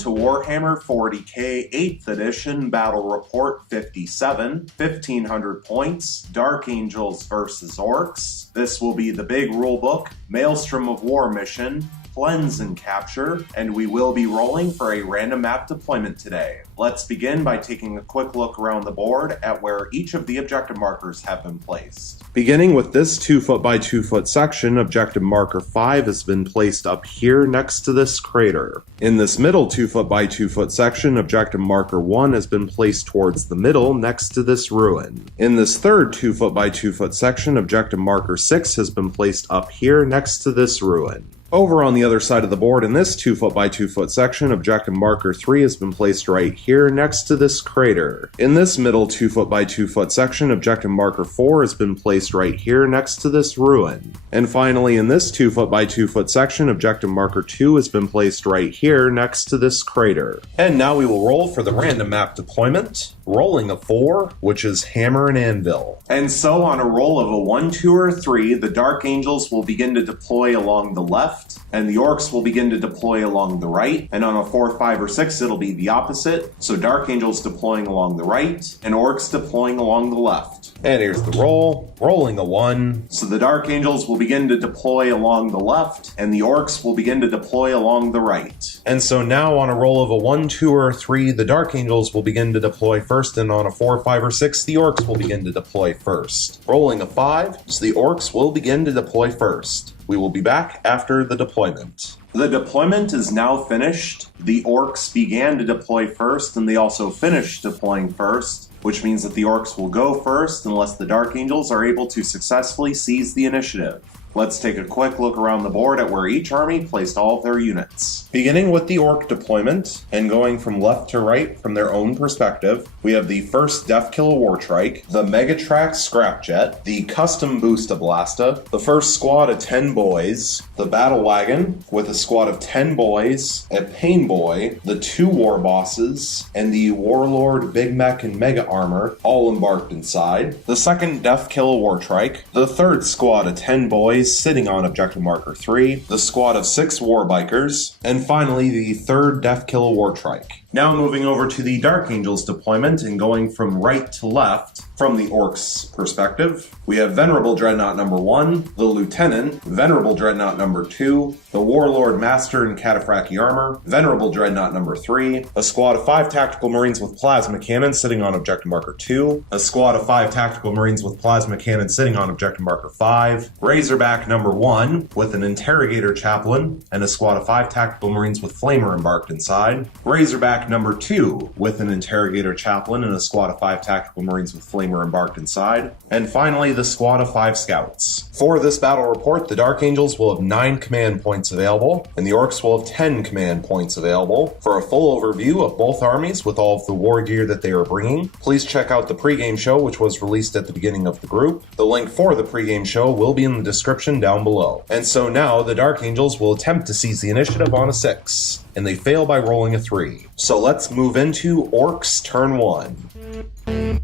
to Warhammer 40k 8th edition Battle Report 57, 1500 points, Dark Angels vs. Orks. This will be the big rulebook, Maelstrom of War mission, Cleanse and Capture, and we will be rolling for a random map deployment today. Let's begin by taking a quick look around the board at where each of the objective markers have been placed. Beginning with this 2-foot by 2-foot section, objective marker 5 has been placed up here next to this crater. In this middle 2-foot by 2-foot section, objective marker 1 has been placed towards the middle next to this ruin. In this third 2-foot by 2-foot section, objective marker 6 has been placed up here next to this ruin. Over on the other side of the board, in this 2-foot by 2-foot section, objective marker 3 has been placed right here next to this crater. In this middle 2-foot by 2-foot section, objective marker 4 has been placed right here next to this ruin. And finally, in this 2-foot by 2-foot section, objective marker 2 has been placed right here next to this crater. And now we will roll for the random map deployment, rolling a 4, which is Hammer and Anvil. And so on a roll of a 1, 2, or 3, the Dark Angels will begin to deploy along the left, and the Orks will begin to deploy along the right, and on a 4, 5, or 6 it'll be the opposite, so Dark Angels deploying along the right, and Orks deploying along the left. And here's the roll, rolling a 1, so the Dark Angels will begin to deploy along the left, and the Orks will begin to deploy along the right. And so now on a roll of a 1, 2, or 3, the Dark Angels will begin to deploy first, and on a 4, 5, or 6, the Orks will begin to deploy first. Rolling a 5, so the Orks will begin to deploy first. We will be back after the deployment. The deployment is now finished. The Orks began to deploy first, and they also finished deploying first, which means that the Orks will go first unless the Dark Angels are able to successfully seize the initiative. Let's take a quick look around the board at where each army placed all of their units. Beginning with the Ork deployment, and going from left to right from their own perspective, we have the first Deathkiller Wartrike, the Megatrax Scrapjet, the Custom Boostablasta, the first squad of 10 boys, the Battle Wagon with a squad of 10 boys, a Pain Boy, the 2 War Bosses, and the Warlord Big Mech and Mega Armor, all embarked inside, the second Deathkiller Wartrike, the third squad of 10 boys sitting on objective marker 3, the squad of 6 Warbikers, and finally the third Deathkiller Wartrike. Now moving over to the Dark Angels deployment and going from right to left from the Orks perspective, we have Venerable Dreadnought number 1, the Lieutenant, Venerable Dreadnought number 2, the Warlord Master in Cataphractii Armor, Venerable Dreadnought number 3, a squad of 5 Tactical Marines with Plasma Cannon sitting on objective marker 2, a squad of 5 Tactical Marines with Plasma Cannon sitting on objective marker 5, Razorback number 1 with an Interrogator Chaplain and a squad of 5 Tactical Marines with Flamer embarked inside, Razorback number 2 with an Interrogator Chaplain and a squad of 5 Tactical Marines with Flamer embarked inside, and finally the squad of 5 Scouts. For this battle report, the Dark Angels will have 9 command points available, and the Orks will have 10 command points available. For a full overview of both armies with all of the war gear that they are bringing, please check out the pregame show which was released at the beginning of the group. The link for the pregame show will be in the description down below. And so now the Dark Angels will attempt to seize the initiative on a 6, and they fail by rolling a 3. So let's move into Orks turn 1.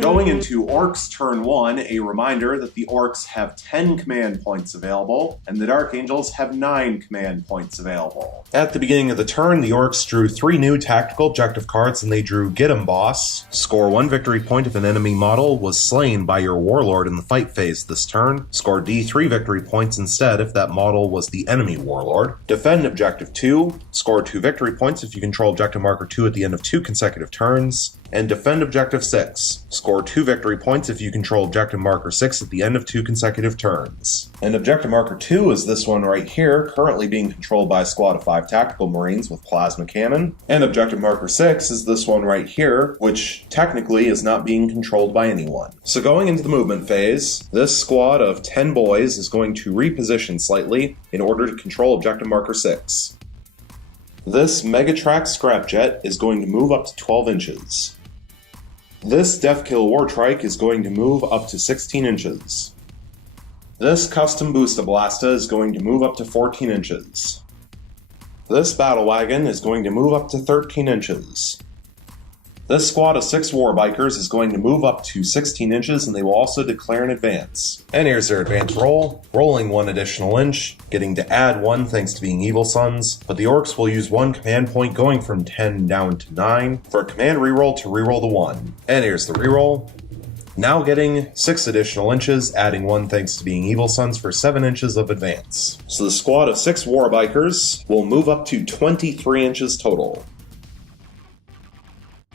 Going into Orks turn 1, a reminder that the Orks have 10 command points available, and the Dark Angels have 9 command points available. At the beginning of the turn, the Orks drew 3 new tactical objective cards, and they drew Get 'em Boss. Score 1 victory point if an enemy model was slain by your Warlord in the fight phase this turn. Score D3 victory points instead if that model was the enemy Warlord. Defend objective 2. Score 2 victory points if you control objective marker 2 at the end of 2 consecutive turns. And defend objective 6. Score 2 victory points if you control objective marker 6 at the end of 2 consecutive turns. And objective marker 2 is this one right here, currently being controlled by a squad of 5 Tactical Marines with Plasma Cannon. And objective marker 6 is this one right here, which technically is not being controlled by anyone. So going into the movement phase, this squad of 10 boys is going to reposition slightly in order to control objective marker 6. This Megatrax Scrapjet is going to move up to 12 inches. This Deathkiller Wartrike is going to move up to 16 inches. This Custom Boostablasta is going to move up to 14 inches. This Battle Wagon is going to move up to 13 inches. This squad of 6 Warbikers is going to move up to 16 inches, and they will also declare an advance. And here's their advance roll, rolling 1 additional inch, getting to add 1 thanks to being Evil Sons, but the Orks will use 1 command point going from 10 down to 9 for a command reroll to reroll the 1. And here's the reroll. Now getting 6 additional inches, adding 1 thanks to being Evil Sons for 7 inches of advance. So the squad of 6 Warbikers will move up to 23 inches total.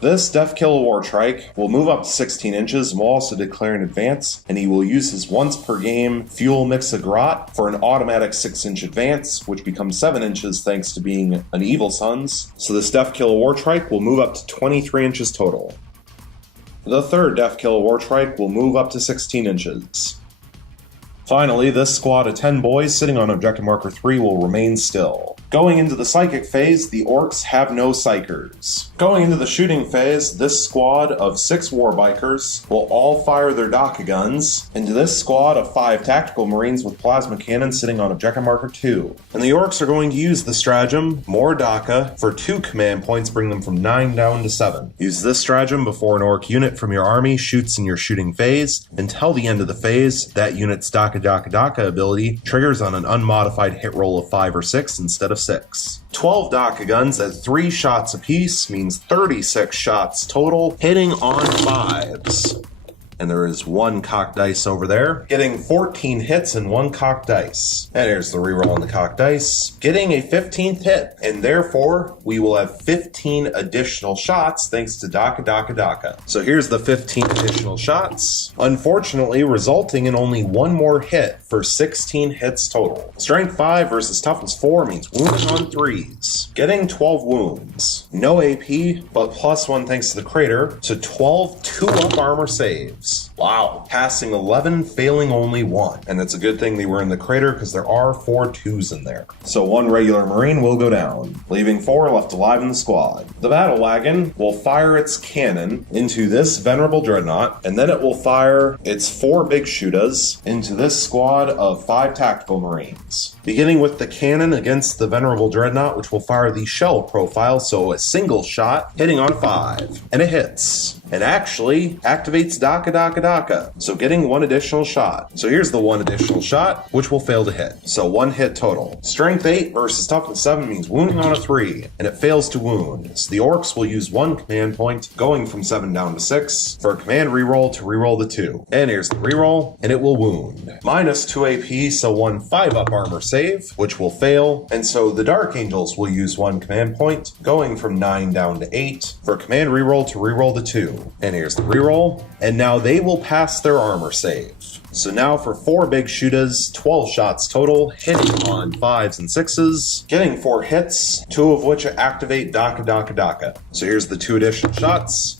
This Deathkill Wartrike will move up to 16 inches and will also declare an advance, and he will use his once per game Fuel Mix-a-Grot for an automatic 6-inch advance, which becomes 7 inches thanks to being an Evil Sons. So this Deathkill Wartrike will move up to 23 inches total. The third Deathkill Wartrike will move up to 16 inches. Finally, this squad of 10 boys sitting on Objective Marker 3 will remain still. Going into the Psychic phase, the Orks have no Psychers. Going into the Shooting phase, this squad of 6 Warbikers will all fire their DACA guns into this squad of 5 Tactical Marines with Plasma Cannon sitting on Objective Marker 2. And the Orks are going to use the stratagem, more DACA, for 2 command points, bring them from 9 down to 7. Use this stratagem before an Ork unit from your army shoots in your Shooting phase. Until the end of the phase, that unit's DACA ability triggers on an unmodified hit roll of 5 or 6 instead of 6. 12 DACA guns at 3 shots apiece means 36 shots total, hitting on 5s. And there is 1 cocked dice over there, getting 14 hits and 1 cocked dice. And here's the reroll on the cocked dice, getting a 15th hit, and therefore we will have 15 additional shots thanks to DACA. So here's the 15 additional shots, unfortunately resulting in only 1 more hit for 16 hits total. Strength 5 versus Toughness 4 means wounding on 3s, getting 12 wounds. No AP, but +1 thanks to the crater, so 12 2-up armor saves. Wow. Passing 11, failing only 1. And it's a good thing they were in the crater because there are 4 2s in there. So 1 regular Marine will go down, leaving 4 left alive in the squad. The battle wagon will fire its cannon into this Venerable Dreadnought, and then it will fire its 4 big shootas into this squad of 5 Tactical Marines. Beginning with the cannon against the Venerable Dreadnought, which will fire the shell profile, so a single shot hitting on 5. And it hits. And actually activates DACA. So getting 1 additional shot. So here's the 1 additional shot, which will fail to hit. So 1 hit total. Strength 8 versus Toughness 7 means wounding on a 3, and it fails to wound. So the Orks will use 1 command point, going from 7 down to 6, for a command reroll to reroll the 2. And here's the reroll, and it will wound. -2 AP, so 1 5-up armor save, which will fail. And so the Dark Angels will use 1 command point, going from 9 down to 8, for a command reroll to reroll the 2. And here's the reroll, and now they will pass their armor save. So now for 4 big shootas, 12 shots total, hitting on 5s and 6s, getting 4 hits, 2 of which activate DACA. So here's the 2 additional shots,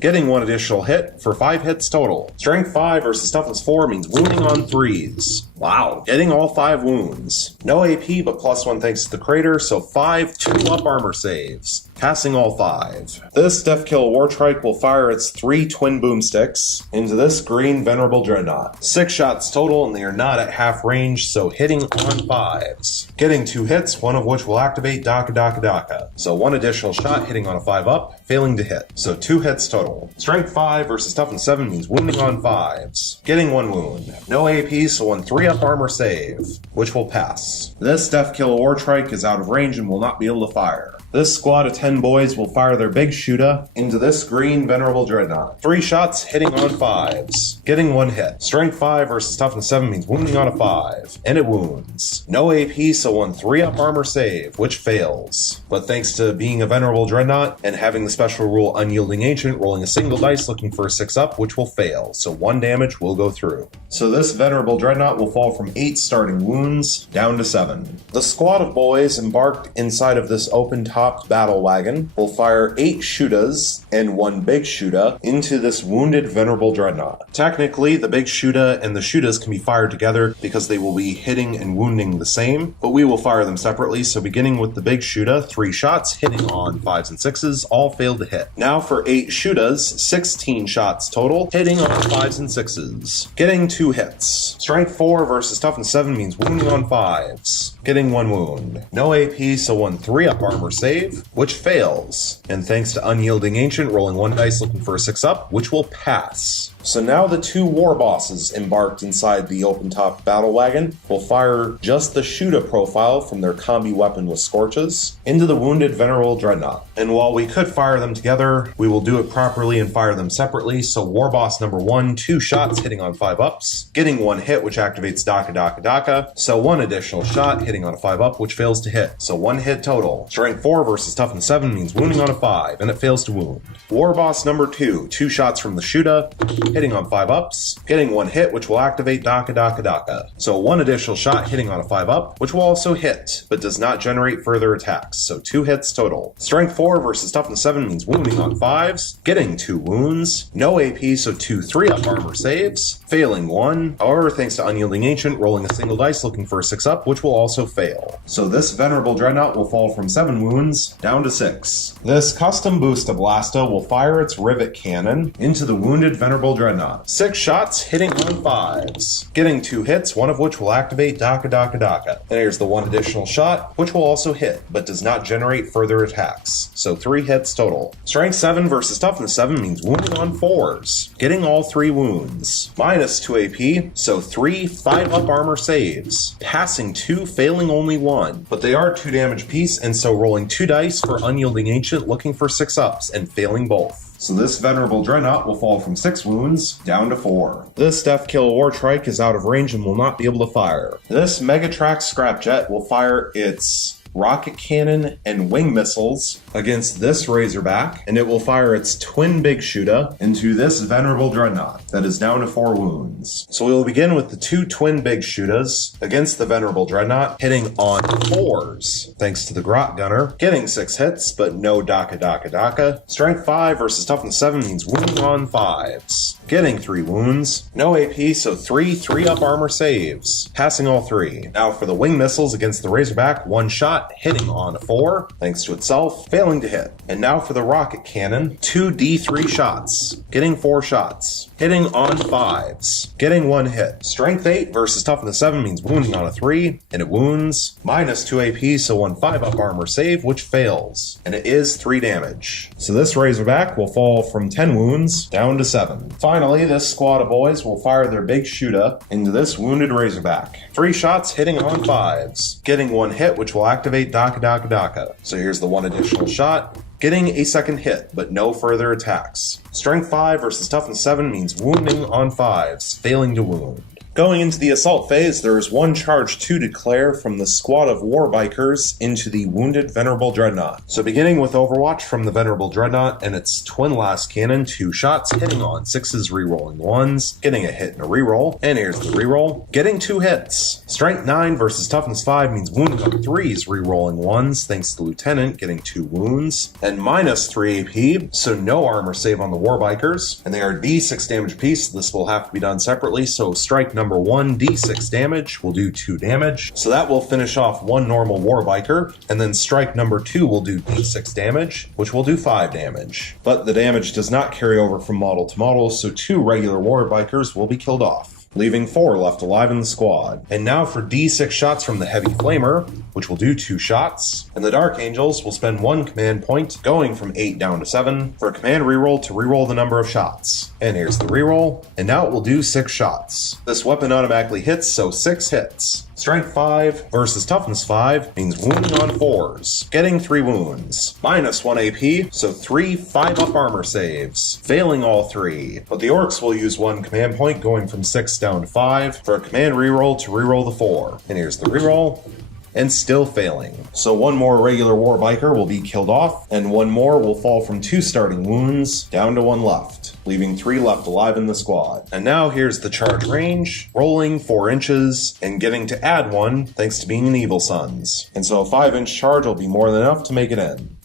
getting 1 additional hit for 5 hits total. Strength 5 versus Toughness 4 means wounding on 3s. Wow. Getting all 5 wounds. No AP, but +1 thanks to the crater, so 5 2-up armor saves. Passing all 5. This Deathkill Wartrike will fire its 3 twin boomsticks into this green Venerable Dreadnought. 6 shots total, and they are not at half range, so hitting on 5s. Getting 2 hits, 1 of which will activate DACA. So 1 additional shot hitting on a 5-up, failing to hit. So 2 hits total. Strength 5 versus Toughness 7 means wounding on 5s. Getting 1 wound. No AP, so 1 3-up armor save, which will pass. This Deathkill Wartrike is out of range and will not be able to fire. This squad of 10 boys will fire their big shooter into this green Venerable Dreadnought. 3 shots hitting on 5s, getting 1 hit. Strength 5 versus Toughness 7 means wounding on a 5, and it wounds. No AP, so 1 3-up armor save, which fails. But thanks to being a Venerable Dreadnought and having the special rule Unyielding Ancient, rolling a single dice looking for a 6-up, which will fail, so 1 damage will go through. So this Venerable Dreadnought will fall from 8 starting wounds down to 7. The squad of boys embarked inside of this open-topped battle wagon will fire 8 shootas and 1 big shooter into this wounded Venerable Dreadnought. Technically, the big shooter and the shootas can be fired together because they will be hitting and wounding the same, but we will fire them separately, so beginning with the big shooter, 3 shots hitting on 5s and 6s, all failed to hit. Now for 8 shootas, 16 shots total, hitting on 5s and 6s, getting 2 hits. Strength 4 versus Toughness 7 means wounding on 5s, getting 1 wound. No AP, so 1 3-up armor save, save, which fails. And thanks to Unyielding Ancient, rolling 1 dice looking for a 6-up, which will pass. So now the 2 war bosses embarked inside the open-top battle wagon will fire just the Shuda profile from their combi weapon with Scorches into the wounded Venerable Dreadnought. And while we could fire them together, we will do it properly and fire them separately. So war boss number 1, 2 shots hitting on 5-ups, getting 1 hit which activates Daka Daka Daka, so 1 additional shot hitting on a 5-up which fails to hit. So 1 hit total. Strength 4 versus Toughness 7 means wounding on a 5, and it fails to wound. War boss number 2, 2 shots from the Shuda, hitting on 5-ups, getting 1 hit which will activate Daka Daka Daka. So 1 additional shot hitting on a 5-up, which will also hit, but does not generate further attacks, so 2 hits total. Strength 4 versus Toughness 7 means wounding on 5s, getting 2 wounds, no AP, so 2 3-up armor saves, failing 1. However, thanks to Unyielding Ancient, rolling a single dice looking for a 6-up, which will also fail. So this Venerable Dreadnought will fall from 7 wounds down to 6. This custom Boosta Blasta will fire its Rivet Cannon into the wounded Venerable Dreadnought. 6 shots hitting on 5s, getting 2 hits, one of which will activate Daka Daka Daka. And here's the 1 additional shot, which will also hit, but does not generate further attacks. So 3 hits total. Strength 7 versus Toughness 7 means wounding on 4s, getting all 3 wounds. Minus 2 AP, so 3 5-up armor saves, passing 2, failing only 1. But they are 2 damage piece, and so rolling 2 dice for Unyielding Ancient looking for 6-ups and failing both. So this Venerable Dreadnought will fall from 6 wounds down to 4. This Death Kill War Trike is out of range and will not be able to fire. This Megatrax Scrapjet will fire its rocket cannon and wing missiles against this Razorback, and it will fire its twin Big Shuda into this Venerable Dreadnought that is down to 4 wounds. So we will begin with the 2 twin Big Shudas against the Venerable Dreadnought, hitting on 4s thanks to the Grot Gunner, getting 6 hits but no Daka Daka Daka. Strength 5 versus Toughness 7 means wounding on 5s, getting 3 wounds, no AP, so 3 3-up armor saves, passing all 3. Now for the wing missiles against the Razorback, 1 shot hitting on a 4 thanks to itself, failing to hit. And now for the rocket cannon, 2 D3 shots, getting 4 shots, hitting on 5s, getting 1 hit. Strength 8 versus Toughness 7 means wounding on a 3, and it wounds. Minus 2 AP, so 1 5-up armor save, which fails, and it is 3 damage. So this Razorback will fall from 10 wounds down to 7. Finally, this squad of boys will fire their Big Shuda into this wounded Razorback. 3 shots hitting on 5s, getting 1 hit, which will activate Daka Daka Daka. So here's the 1 additional shot, getting a 2nd hit, but no further attacks. Strength 5 versus Toughness 7 means wounding on 5s, failing to wound. Going into the assault phase, there is 1 charge to declare from the squad of war bikers into the wounded Venerable Dreadnought. So beginning with Overwatch from the Venerable Dreadnought and its twin last cannon, 2 shots hitting on 6s, rerolling 1s, getting a hit and a reroll, and here's the reroll, getting 2 hits. Strength 9 versus Toughness 5 means wounding on 3s, rerolling 1s, thanks to the Lieutenant getting 2 wounds, and minus 3 AP, so no armor save on the war bikers, and they are D6 damage piece. This will have to be done separately, so strike number 1 D6 damage will do 2 damage, so that will finish off 1 normal war biker, and then strike number 2 will do D6 damage, which will do 5 damage. But the damage does not carry over from model to model, so 2 regular war bikers will be killed off, leaving 4 left alive in the squad. And now for D6 shots from the Heavy Flamer, which will do 2 shots, and the Dark Angels will spend 1 command point, going from 8 down to 7, for a command reroll to reroll the number of shots. And here's the reroll, and now it will do 6 shots. This weapon automatically hits, so 6 hits. Strength 5 versus Toughness 5 means wounding on 4s, getting 3 wounds, minus 1 AP, so 3 5-up armor saves, failing all 3. But the Orks will use 1 command point, going from 6 down to 5, for a command reroll to reroll the 4. And here's the reroll, and still failing. So 1 more regular war biker will be killed off, and 1 more will fall from 2 starting wounds down to 1 left, leaving 3 left alive in the squad. And now here's the charge range, rolling 4 inches, and getting to add 1 thanks to being an Evil Sons. And so a 5-inch charge will be more than enough to make it in.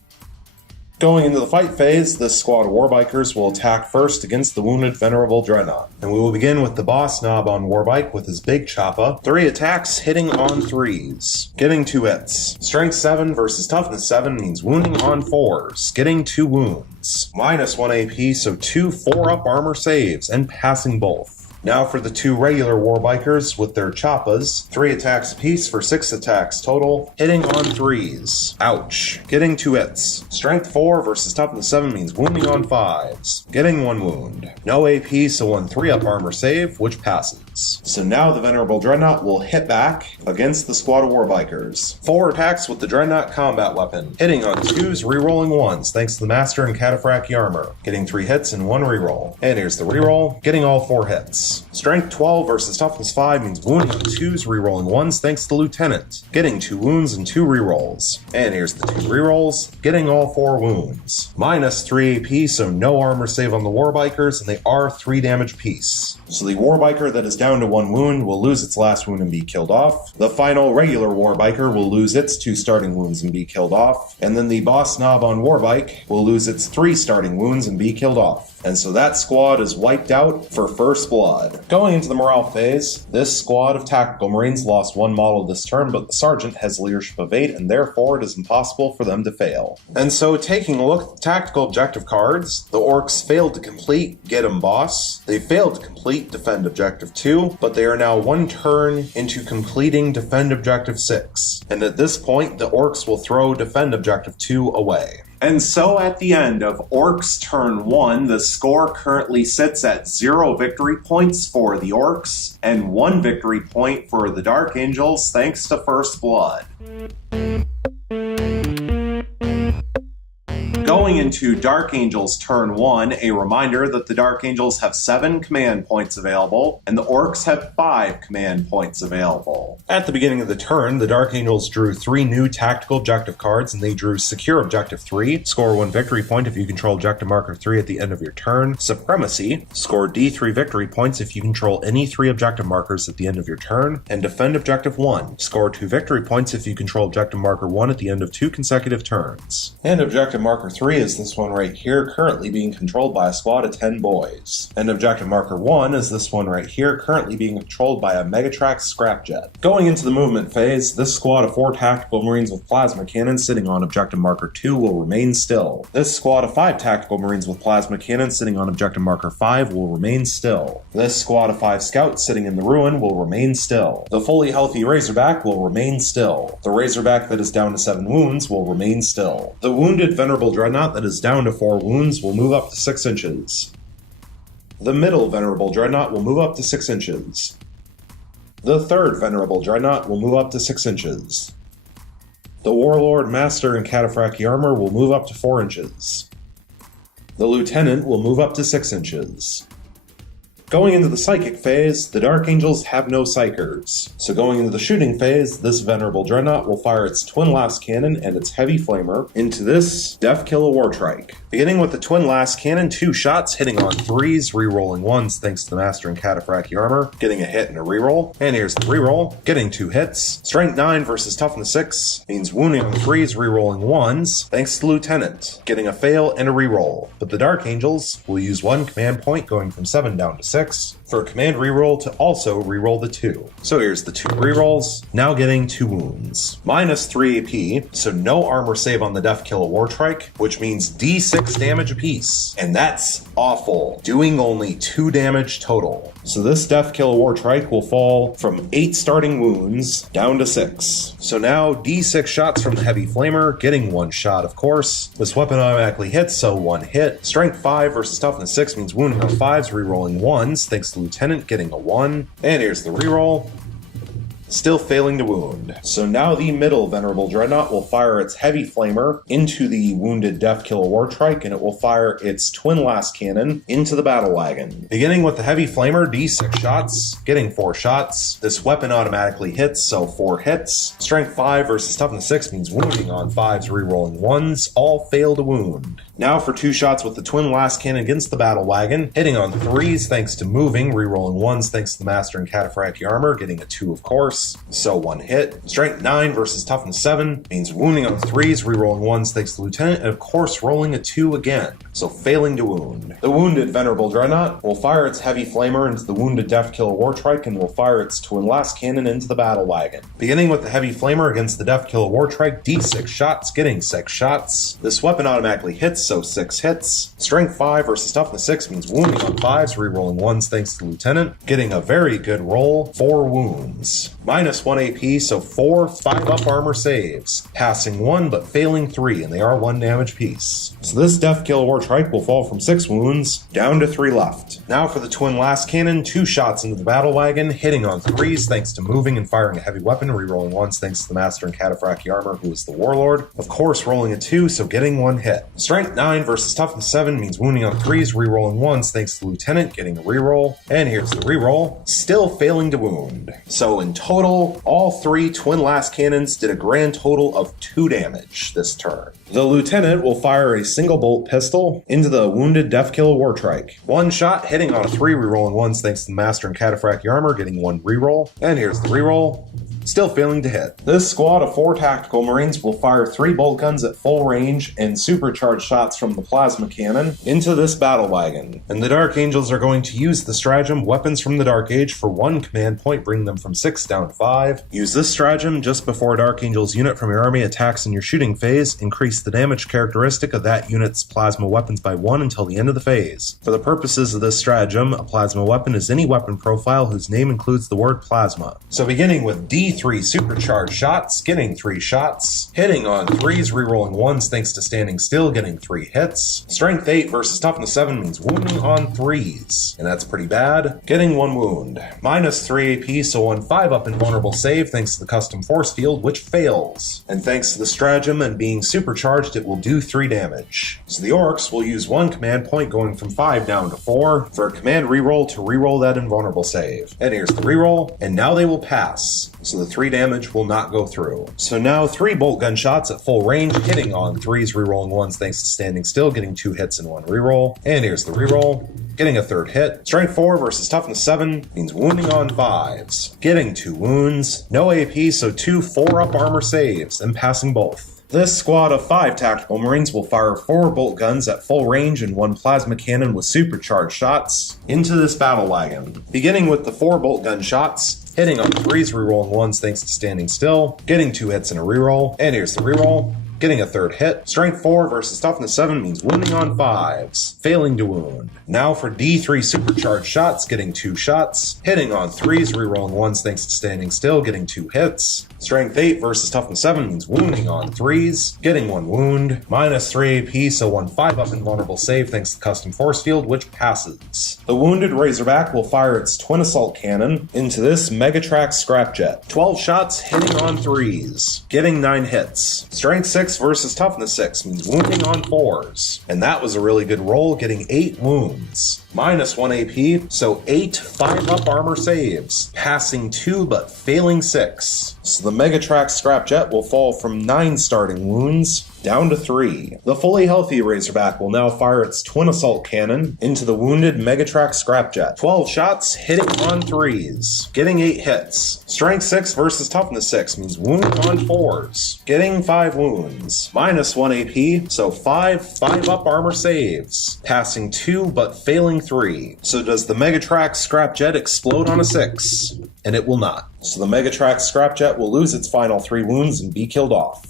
Going into the fight phase, this squad of Warbikers will attack first against the wounded Venerable Dreadnought. And we will begin with the boss Nob on Warbike with his big choppa. 3 attacks hitting on 3s, getting 2 hits. Strength 7 versus Toughness 7 means wounding on 4s, getting 2 wounds. Minus 1 AP, so 2 4-up armor saves, and passing both. Now for the 2 regular Warbikers with their choppas. 3 attacks apiece for 6 attacks total, hitting on 3s. Ouch. Getting 2 hits. Strength 4 versus toughness 7 means wounding on 5s. Getting 1 wound. No AP, so 1 3-up armor save, which passes. So now the Venerable Dreadnought will hit back against the squad of Warbikers. 4 attacks with the Dreadnought combat weapon, hitting on 2s, rerolling 1s thanks to the Master and Cataphractii armor, getting 3 hits and 1 reroll. And here's the reroll, getting all 4 hits. Strength 12 versus toughness 5 means wounding on 2s, rerolling 1s thanks to the Lieutenant, getting 2 wounds and 2 rerolls. And here's the 2 rerolls, getting all 4 wounds. Minus 3 AP, so no armor save on the Warbikers, and they are 3 damage apiece. So the Warbiker that is down to 1 wound will lose its last wound and be killed off. The final regular Warbiker will lose its 2 starting wounds and be killed off. And then the Boss Knob on Warbike will lose its 3 starting wounds and be killed off. And so that squad is wiped out for first blood. Going into the morale phase, this squad of Tactical Marines lost 1 model this turn, but the Sergeant has leadership of 8, and therefore it is impossible for them to fail. And so taking a look at the tactical objective cards, the Orks failed to complete Get 'em Boss. They failed to complete Defend Objective 2, but they are now 1 turn into completing Defend Objective 6. And at this point, the Orks will throw Defend Objective 2 away. And so at the end of Orks turn 1, the score currently sits at 0 victory points for the Orks and 1 victory point for the Dark Angels thanks to First Blood. Going into Dark Angels turn 1, a reminder that the Dark Angels have 7 command points available, and the Orks have 5 command points available. At the beginning of the turn, the Dark Angels drew 3 new tactical objective cards, and they drew Secure Objective 3, score 1 victory point if you control Objective Marker 3 at the end of your turn. Supremacy, score D3 victory points if you control any 3 objective markers at the end of your turn. And Defend Objective 1, score 2 victory points if you control Objective Marker 1 at the end of 2 consecutive turns. And Objective Marker 3 is this one right here, currently being controlled by a squad of 10 boys. And Objective Marker 1 is this one right here, currently being controlled by a Megatrax Scrapjet. Going into the movement phase, this squad of 4 Tactical Marines with Plasma Cannons sitting on Objective Marker 2 will remain still. This squad of 5 Tactical Marines with Plasma Cannons sitting on Objective Marker 5 will remain still. This squad of 5 Scouts sitting in the ruin will remain still. The fully healthy Razorback will remain still. The Razorback that is down to 7 wounds will remain still. The wounded Venerable Dreadnought that is down to 4 wounds will move up to 6 inches. The middle Venerable Dreadnought will move up to 6 inches. The third Venerable Dreadnought will move up to 6 inches. The Warlord, Master, and Cataphractii armor will move up to 4 inches. The Lieutenant will move up to 6 inches. Going into the Psychic phase, the Dark Angels have no Psychers. So going into the Shooting phase, this Venerable Dreadnought will fire its Twin Last Cannon and its Heavy Flamer into this Death Killer Wartrike. Beginning with the Twin Last Cannon, 2 shots hitting on 3s, rerolling 1s thanks to the Master and Cataphractii armor, getting a hit and a reroll. And here's the reroll, getting 2 hits. Strength 9 versus Toughness 6 means wounding on 3s, rerolling 1s thanks to the Lieutenant, getting a fail and a reroll. But the Dark Angels will use 1 command point going from 7 down to 6 for a command reroll to also reroll the 2. So here's the 2 rerolls, now getting 2 wounds. Minus 3 AP, so no armor save on the Death Killer Wartrike, which means D6 damage apiece. And that's awful, doing only 2 damage total. So this Death Killer Wartrike will fall from 8 starting wounds down to 6. So now D6 shots from the Heavy Flamer, getting 1 shot of course. This weapon automatically hits, so 1 hit. Strength 5 versus Toughness 6 means wounding on 5s, rerolling 1s, thanks to Lieutenant getting a 1. And here's the reroll. Still failing to wound. So now the middle Venerable Dreadnought will fire its Heavy Flamer into the wounded Death Killer Wartrike, and it will fire its Twin Last Cannon into the Battle Wagon. Beginning with the Heavy Flamer, D6 shots, getting 4 shots. This weapon automatically hits, so 4 hits. Strength 5 versus Toughness 6 means wounding on 5s, rerolling 1s, all fail to wound. Now for 2 shots with the Twin Last Cannon against the Battle Wagon, hitting on 3s thanks to moving, rerolling 1s thanks to the Master and Cataphractii armor, getting a 2 of course. So 1 hit. Strength 9 versus Toughness 7 means wounding on 3s, rerolling 1s thanks to the Lieutenant, and of course rolling a 2 again. so failing to wound. The wounded Venerable Dreadnought will fire its Heavy Flamer into the wounded Deathkiller Wartrike and will fire its Twin Last Cannon into the Battle Wagon. Beginning with the Heavy Flamer against the Deathkiller Wartrike, D6 shots, getting 6 shots. This weapon automatically hits, so 6 hits. Strength 5 versus Toughness 6 means wounding on 5s, rerolling 1s thanks to the Lieutenant. Getting a very good roll, 4 wounds. Minus 1 AP, so 4 5-up armor saves. Passing 1 but failing 3, and they are 1 damage piece. So this Deathkiller Wartrike will fall from 6 wounds down to 3 left. Now for the Twin Last Cannon, 2 shots into the Battle Wagon, hitting on 3s thanks to moving and firing a heavy weapon, rerolling 1s thanks to the Master in Cataphractii armor, who is the Warlord. Of course, rolling a 2, so getting 1 hit. Strength 9 versus Toughness 7 means wounding on 3s, rerolling 1s thanks to the Lieutenant, getting a reroll. And here's the reroll, still failing to wound. So in total, all 3 Twin Last Cannons did a grand total of 2 damage this turn. The Lieutenant will fire a single bolt pistol into the wounded Deathkiller Wartrike. 1 shot, hitting on a 3, rerolling 1s thanks to the Master in Cataphractii armor, getting 1 reroll. And here's the reroll, still failing to hit. This squad of 4 tactical marines will fire 3 bolt guns at full range and supercharged shots from the plasma cannon into this battle wagon. And the Dark Angels are going to use the stratagem Weapons from the Dark Age for 1 command point, bring them from 6 down to 5. Use this stratagem just before a Dark Angels unit from your army attacks in your shooting phase. Increase the damage characteristic of that unit's plasma weapons by 1 until the end of the phase. For the purposes of this stratagem, a plasma weapon is any weapon profile whose name includes the word plasma. So beginning with D3 supercharged shots, getting 3 shots. Hitting on 3s, rerolling 1s thanks to standing still, getting 3 hits. Strength 8 versus Toughness 7 means wounding on 3s, and that's pretty bad. Getting 1 wound. Minus 3 AP, so 1 5-up invulnerable save thanks to the custom force field, which fails. And thanks to the stratagem and being supercharged, it will do 3 damage. So the Orks will use 1 command point going from 5 down to 4 for a command reroll to reroll that invulnerable save. And here's the reroll, and now they will pass. So the 3 damage will not go through. So now 3 bolt gun shots at full range, hitting on 3s, rerolling 1s thanks to standing still, getting 2 hits and 1 reroll. And here's the reroll, getting a 3rd hit. Strength 4 versus Toughness 7 means wounding on 5s. Getting 2 wounds, no AP, so 2 4-up armor saves, and passing both. This squad of 5 tactical marines will fire 4 bolt guns at full range and 1 plasma cannon with supercharged shots into this battle wagon. Beginning with the 4 bolt gun shots, hitting on 3s, rerolling 1s thanks to standing still, getting 2 hits and a reroll. And here's the reroll, getting a 3rd hit. Strength 4 versus Toughness 7 means wounding on 5s, failing to wound. Now for D3 supercharged shots, getting 2 shots. Hitting on 3s, rerolling 1s thanks to standing still, getting 2 hits. Strength 8 versus Toughness 7 means wounding on 3s, getting 1 wound. Minus 3 AP, so 1 5-up invulnerable save thanks to the custom force field, which passes. The wounded Razorback will fire its Twin Assault Cannon into this Megatrax Scrapjet. 12 shots, hitting on 3s, getting 9 hits. Strength 6 versus Toughness 6 means wounding on 4s. And that was a really good roll, getting 8 wounds. Minus 1 AP, so 8 5-up armor saves, passing 2 but failing 6. So the Megatrax Scrapjet will fall from 9 starting wounds down to 3. The fully healthy Razorback will now fire its Twin Assault Cannon into the wounded Megatrax Scrapjet. 12 shots, hitting on 3s, getting 8 hits. Strength 6 versus Toughness 6 means wounding on 4s, getting 5 wounds. Minus 1 AP, so 5 5-up armor saves, passing 2 but failing 3. So does the Megatrax Scrapjet explode on a 6? And it will not. So the Megatrax Scrapjet will lose its final 3 wounds and be killed off.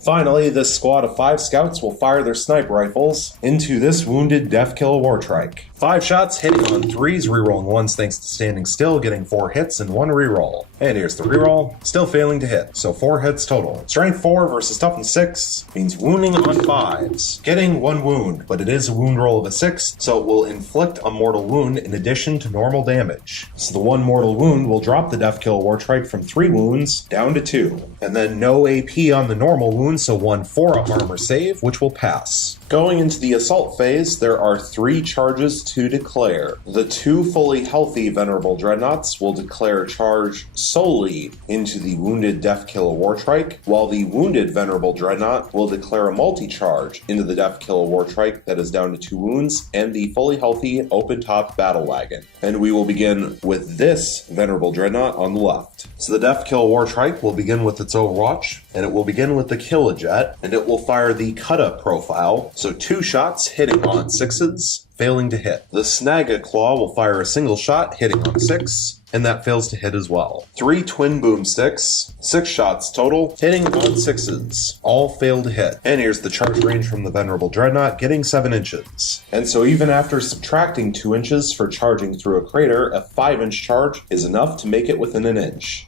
Finally, this squad of 5 scouts will fire their sniper rifles into this wounded Deathkiller Wartrike. 5 shots, hitting on 3s, rerolling 1s thanks to standing still, getting 4 hits and 1 reroll. And here's the reroll, still failing to hit, so 4 hits total. Strength 4 versus Toughness 6 means wounding on 5s, getting 1 wound, but it is a wound roll of a 6, so it will inflict a mortal wound in addition to normal damage. So the 1 mortal wound will drop the Deathkiller Wartrike from 3 wounds down to 2. And then no AP on the normal wound, so 1 4-up armor save, which will pass. Going into the assault phase, there are 3 charges to declare. The 2 fully healthy Venerable Dreadnoughts will declare charge solely into the wounded Deathkiller Wartrike, while the wounded Venerable Dreadnought will declare a multi-charge into the Deathkiller Wartrike that is down to 2 wounds, and the fully healthy open-top battle wagon. And we will begin with this Venerable Dreadnought on the left. So the Deathkiller Wartrike will begin with its Overwatch, and it will begin with the Killajet, and it will fire the Kutta profile. So 2 shots hitting on 6s, failing to hit. The Snag Claw will fire a single shot hitting on 6, and that fails to hit as well. 3 twin boomsticks, 6 shots total, hitting on 6s, all fail to hit. And here's the charge range from the Venerable Dreadnought, getting 7 inches. And so even after subtracting 2 inches for charging through a crater, a 5-inch charge is enough to make it within an inch.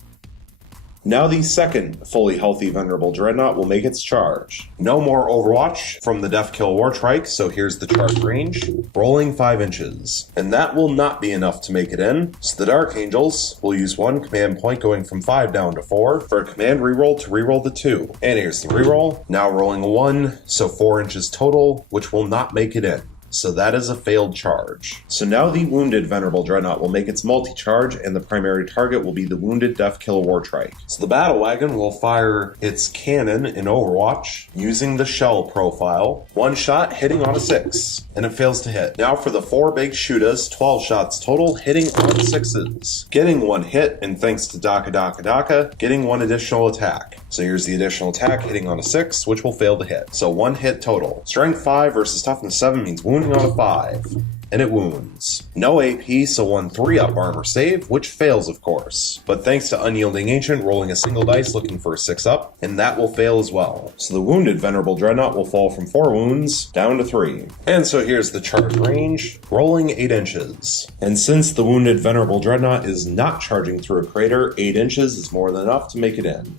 Now the second fully healthy Venerable Dreadnought will make its charge. No more Overwatch from the Deathkill Wartrike, so here's the charge range, rolling 5 inches. And that will not be enough to make it in, so the Dark Angels will use 1 command point going from 5 down to 4 for a command reroll to reroll the 2. And here's the reroll, now rolling a 1, so 4 inches total, which will not make it in. So that is a failed charge. So now the wounded Venerable Dreadnought will make its multi-charge, and the primary target will be the wounded Deathkill Wartrike. So the Battle Wagon will fire its cannon in Overwatch using the shell profile. 1 shot hitting on a 6, and it fails to hit. Now for the 4 big shootas, 12 shots total, hitting on 6s. Getting 1 hit, and thanks to Daka, getting 1 additional attack. So here's the additional attack hitting on a 6, which will fail to hit. So 1 hit total. Strength 5 versus Toughness 7 means wounding on a 5. And it wounds. No AP, so 1 3-up armor save, which fails of course. But thanks to Unyielding Ancient rolling a single dice looking for a 6-up, and that will fail as well. So the wounded Venerable Dreadnought will fall from 4 wounds down to 3. And so here's the charge range, rolling 8 inches. And since the wounded Venerable Dreadnought is not charging through a crater, 8 inches is more than enough to make it in.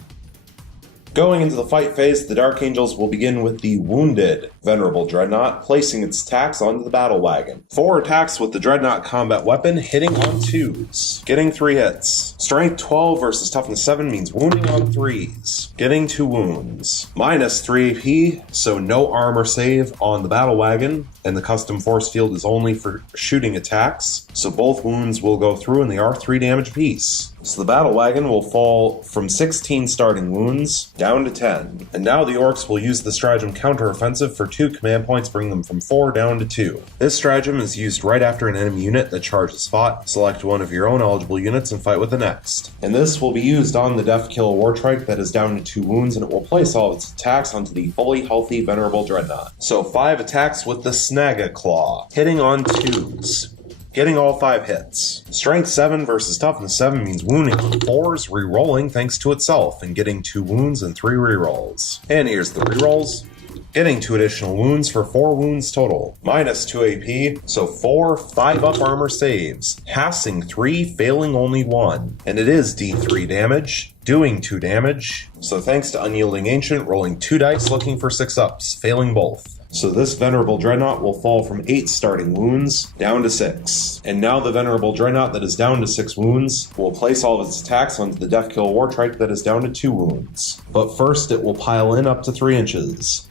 Going into the fight phase, the Dark Angels will begin with the wounded Venerable Dreadnought, placing its attacks onto the Battle Wagon. 4 attacks with the Dreadnought combat weapon, hitting on 2s, getting 3 hits. Strength 12 versus Toughness 7 means wounding on 3s, getting 2 wounds. Minus 3 AP, so no armor save on the Battle Wagon, and the custom force field is only for shooting attacks, so both wounds will go through and they are 3 damage apiece. So the Battle Wagon will fall from 16 starting wounds down to 10. And now the Orks will use the stratagem counteroffensive for 2 command points, bring them from 4 down to 2. This stratagem is used right after an enemy unit that charge is fought. Select one of your own eligible units and fight with the next. And this will be used on the Deathkill Wartrike that is down to 2 wounds, and it will place all of its attacks onto the fully healthy Venerable Dreadnought. So 5 attacks with the Snag Claw, hitting on 2s. Getting all 5 hits. Strength 7 versus Toughness 7 means wounding on 4s, re-rolling thanks to itself, and getting 2 wounds and 3 re-rolls. And here's the re-rolls. Getting 2 additional wounds for 4 wounds total. Minus 2 AP, so 4 5-up armor saves. Passing 3, failing only 1. And it is D3 damage, doing 2 damage. So thanks to Unyielding Ancient, rolling 2 dice looking for 6-ups, failing both. So this Venerable Dreadnought will fall from 8 starting wounds down to 6. And now the Venerable Dreadnought that is down to 6 wounds will place all of its attacks onto the Deathkill Wartrike that is down to 2 wounds. But first it will pile in up to 3 inches.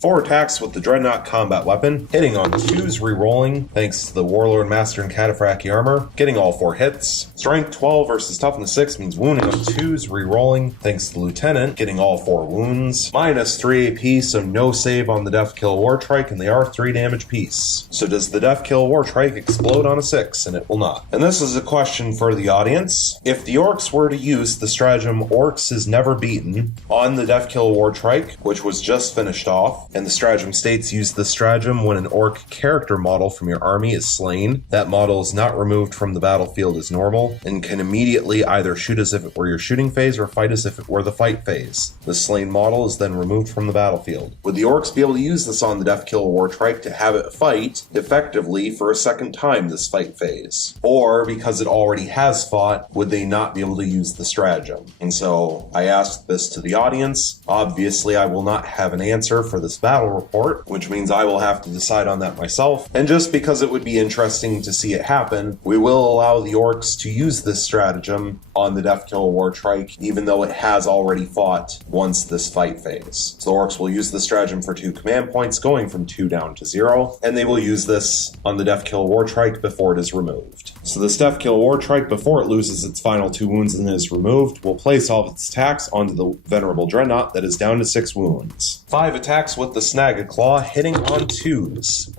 4 attacks with the Dreadnought combat weapon, hitting on 2s, re-rolling thanks to the Warlord Master and Cataphractii armor, getting all 4 hits. Strength 12 versus Toughness 6 means wounding on 2s, re-rolling thanks to the Lieutenant, getting all 4 wounds. Minus 3 AP, so no save on the Deathkill Wartrike, and they are 3 damage piece. So does the Deathkill Wartrike explode on a 6? And it will not. And this is a question for the audience. If the Orks were to use the stratagem Orks is never beaten on the Deathkill Wartrike, which was just finished off, and the stratagem states use the stratagem when an Ork character model from your army is slain. That model is not removed from the battlefield as normal and can immediately either shoot as if it were your shooting phase or fight as if it were the fight phase. The slain model is then removed from the battlefield. Would the Orks be able to use this on the Deathkill Wartrike to have it fight effectively for a second time this fight phase? Or because it already has fought, would they not be able to use the stratagem? And so I asked this to the audience. Obviously I will not have an answer for this battle report, which means I will have to decide on that myself. And just because it would be interesting to see it happen, we will allow the Orks to use this stratagem on the Deathkill Wartrike, even though it has already fought once this fight phase. So the Orks will use the stratagem for 2 command points, going from 2 down to 0, and they will use this on the Deathkill Wartrike before it is removed. So this Deathkill Wartrike, before it loses its final 2 wounds and is removed, will place all of its attacks onto the Venerable Dreadnought that is down to 6 wounds. 5 attacks with the Snag Claw, hitting on 2s.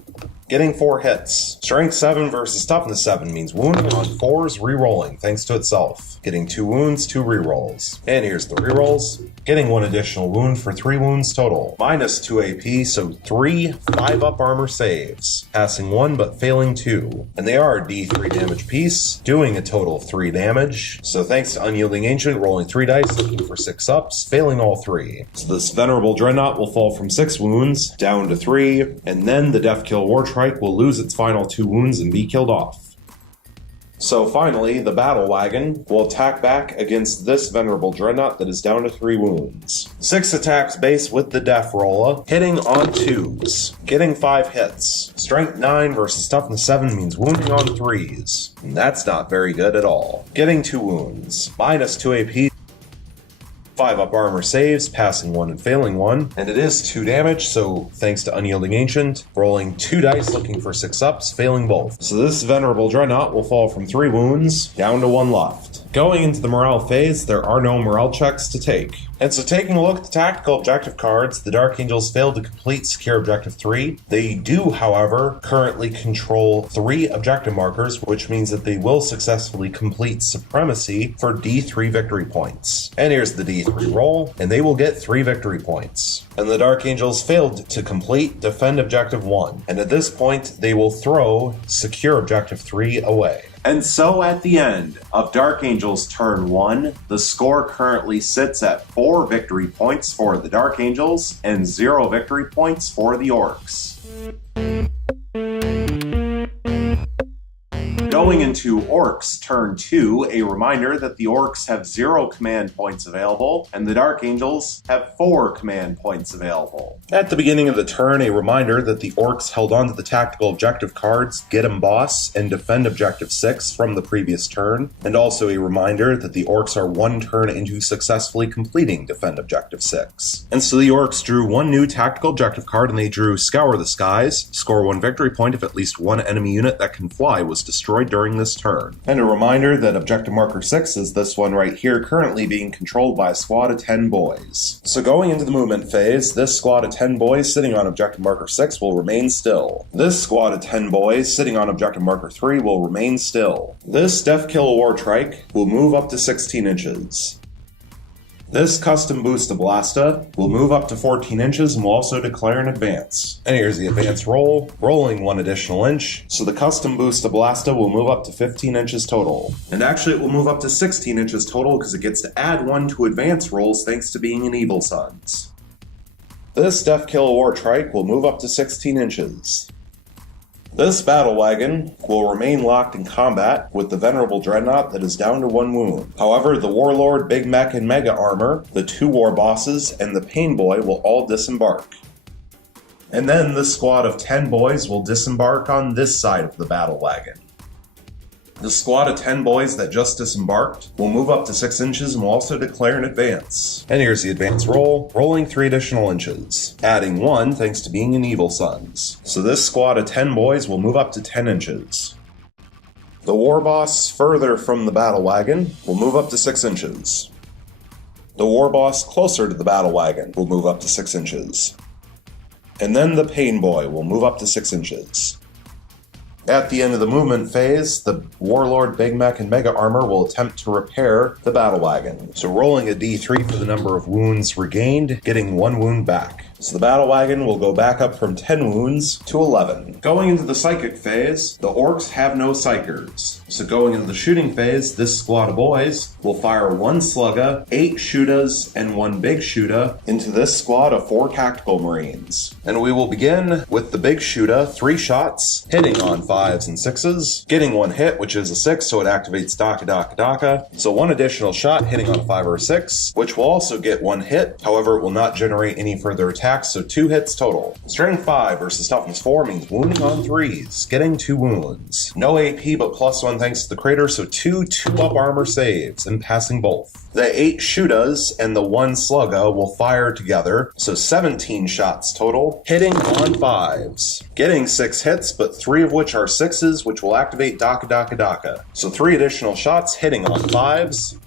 getting 4 hits. Strength 7 versus Toughness 7 means wounding on 4s re-rolling thanks to itself. Getting 2 wounds, 2 re-rolls. And here's the re-rolls. Getting 1 additional wound for 3 wounds total. Minus 2 AP, so 3 5-up armor saves. Passing 1 but failing 2. And they are a D3 damage piece, doing a total of 3 damage. So thanks to Unyielding Ancient, rolling 3 dice, looking for 6 ups, failing all 3. So this Venerable Dreadnought will fall from 6 wounds down to 3, and then the Deathkill Wartrike will lose its final 2 wounds and be killed off. So finally, the Battle Wagon will attack back against this Venerable Dreadnought that is down to 3 wounds. 6 attacks base with the Death Rolla, hitting on 2s, getting 5 hits. Strength 9 versus Toughness 7 means wounding on 3s, and that's not very good at all. Getting 2 wounds, minus 2 AP, 5-up armor saves, passing 1 and failing 1, and it is 2 damage, so thanks to Unyielding Ancient, rolling 2 dice looking for 6 ups, failing both. So this Venerable Dreadnought will fall from 3 wounds down to 1 left. Going into the morale phase, there are no morale checks to take. And so taking a look at the tactical objective cards, the Dark Angels failed to complete Secure Objective 3. They do, however, currently control 3 objective markers, which means that they will successfully complete Supremacy for D3 victory points. And here's the D3 roll, and they will get 3 victory points. And the Dark Angels failed to complete Defend Objective 1, and at this point, they will throw Secure Objective 3 away. And so at the end of Dark Angels turn 1, the score currently sits at 4 victory points for the Dark Angels and 0 victory points for the Orks. Going into Orks turn 2, a reminder that the Orks have 0 command points available, and the Dark Angels have 4 command points available. At the beginning of the turn, a reminder that the Orks held on to the tactical objective cards Get 'em Boss and Defend Objective 6 from the previous turn, and also a reminder that the Orks are 1 turn into successfully completing Defend Objective 6. And so the Orks drew 1 new tactical objective card, and they drew Scour the Skies, score 1 victory point if at least 1 enemy unit that can fly was destroyed during this turn. And a reminder that Objective Marker 6 is this one right here, currently being controlled by a squad of 10 boys. So going into the movement phase, this squad of 10 boys sitting on Objective Marker 6 will remain still. This squad of 10 boys sitting on Objective Marker 3 will remain still. This Deathkill Wartrike will move up to 16 inches. This Custom Boost Blasta will move up to 14 inches and will also declare an advance. And here's the advance roll, rolling 1 additional inch, so the Custom Boost Blasta will move up to 15 inches total. And actually it will move up to 16 inches total because it gets to add 1 to advance rolls thanks to being an Evil Sons. This Deathkill Wartrike will move up to 16 inches. This Battle Wagon will remain locked in combat with the Venerable Dreadnought that is down to 1 wound. However, the Warlord, Big Mech, and Mega Armor, the 2 War Bosses, and the Pain Boy will all disembark. And then this squad of 10 boys will disembark on this side of the Battle Wagon. The squad of 10 boys that just disembarked will move up to 6 inches and will also declare an advance. And here's the advance roll, rolling 3 additional inches, adding 1 thanks to being an Evil Sons. So this squad of 10 boys will move up to 10 inches. The War Boss further from the Battle Wagon will move up to 6 inches. The War Boss closer to the Battle Wagon will move up to 6 inches. And then the Pain Boy will move up to 6 inches. At the end of the movement phase, the Warlord, Big Mech, and Mega Armor will attempt to repair the Battle Wagon. So rolling a D3 for the number of wounds regained, getting 1 wound back. So the Battle Wagon will go back up from 10 wounds to 11. Going into the Psychic phase, the Orks have no Psychers. So going into the Shooting phase, this squad of boys will fire 1 Slugga, 8 Shootas, and 1 Big Shoota into this squad of 4 Tactical Marines. And we will begin with the Big Shoota, 3 shots, hitting on 5s and 6s, getting 1 hit, which is a 6, so it activates Daka Daka Daka. So 1 additional shot hitting on a 5 or a 6, which will also get 1 hit, however it will not generate any further attacks, so 2 hits total. Strength 5 versus Toughness 4 means wounding on 3s, getting 2 wounds. No AP but +1 thanks to the crater, so 2 2-up armor saves, and passing both. The 8 Shootas and the 1 Slugga will fire together, so 17 shots total, hitting on 5s. Getting 6 hits, but 3 of which are 6s, which will activate Daka Daka Daka. So 3 additional shots hitting on 5s,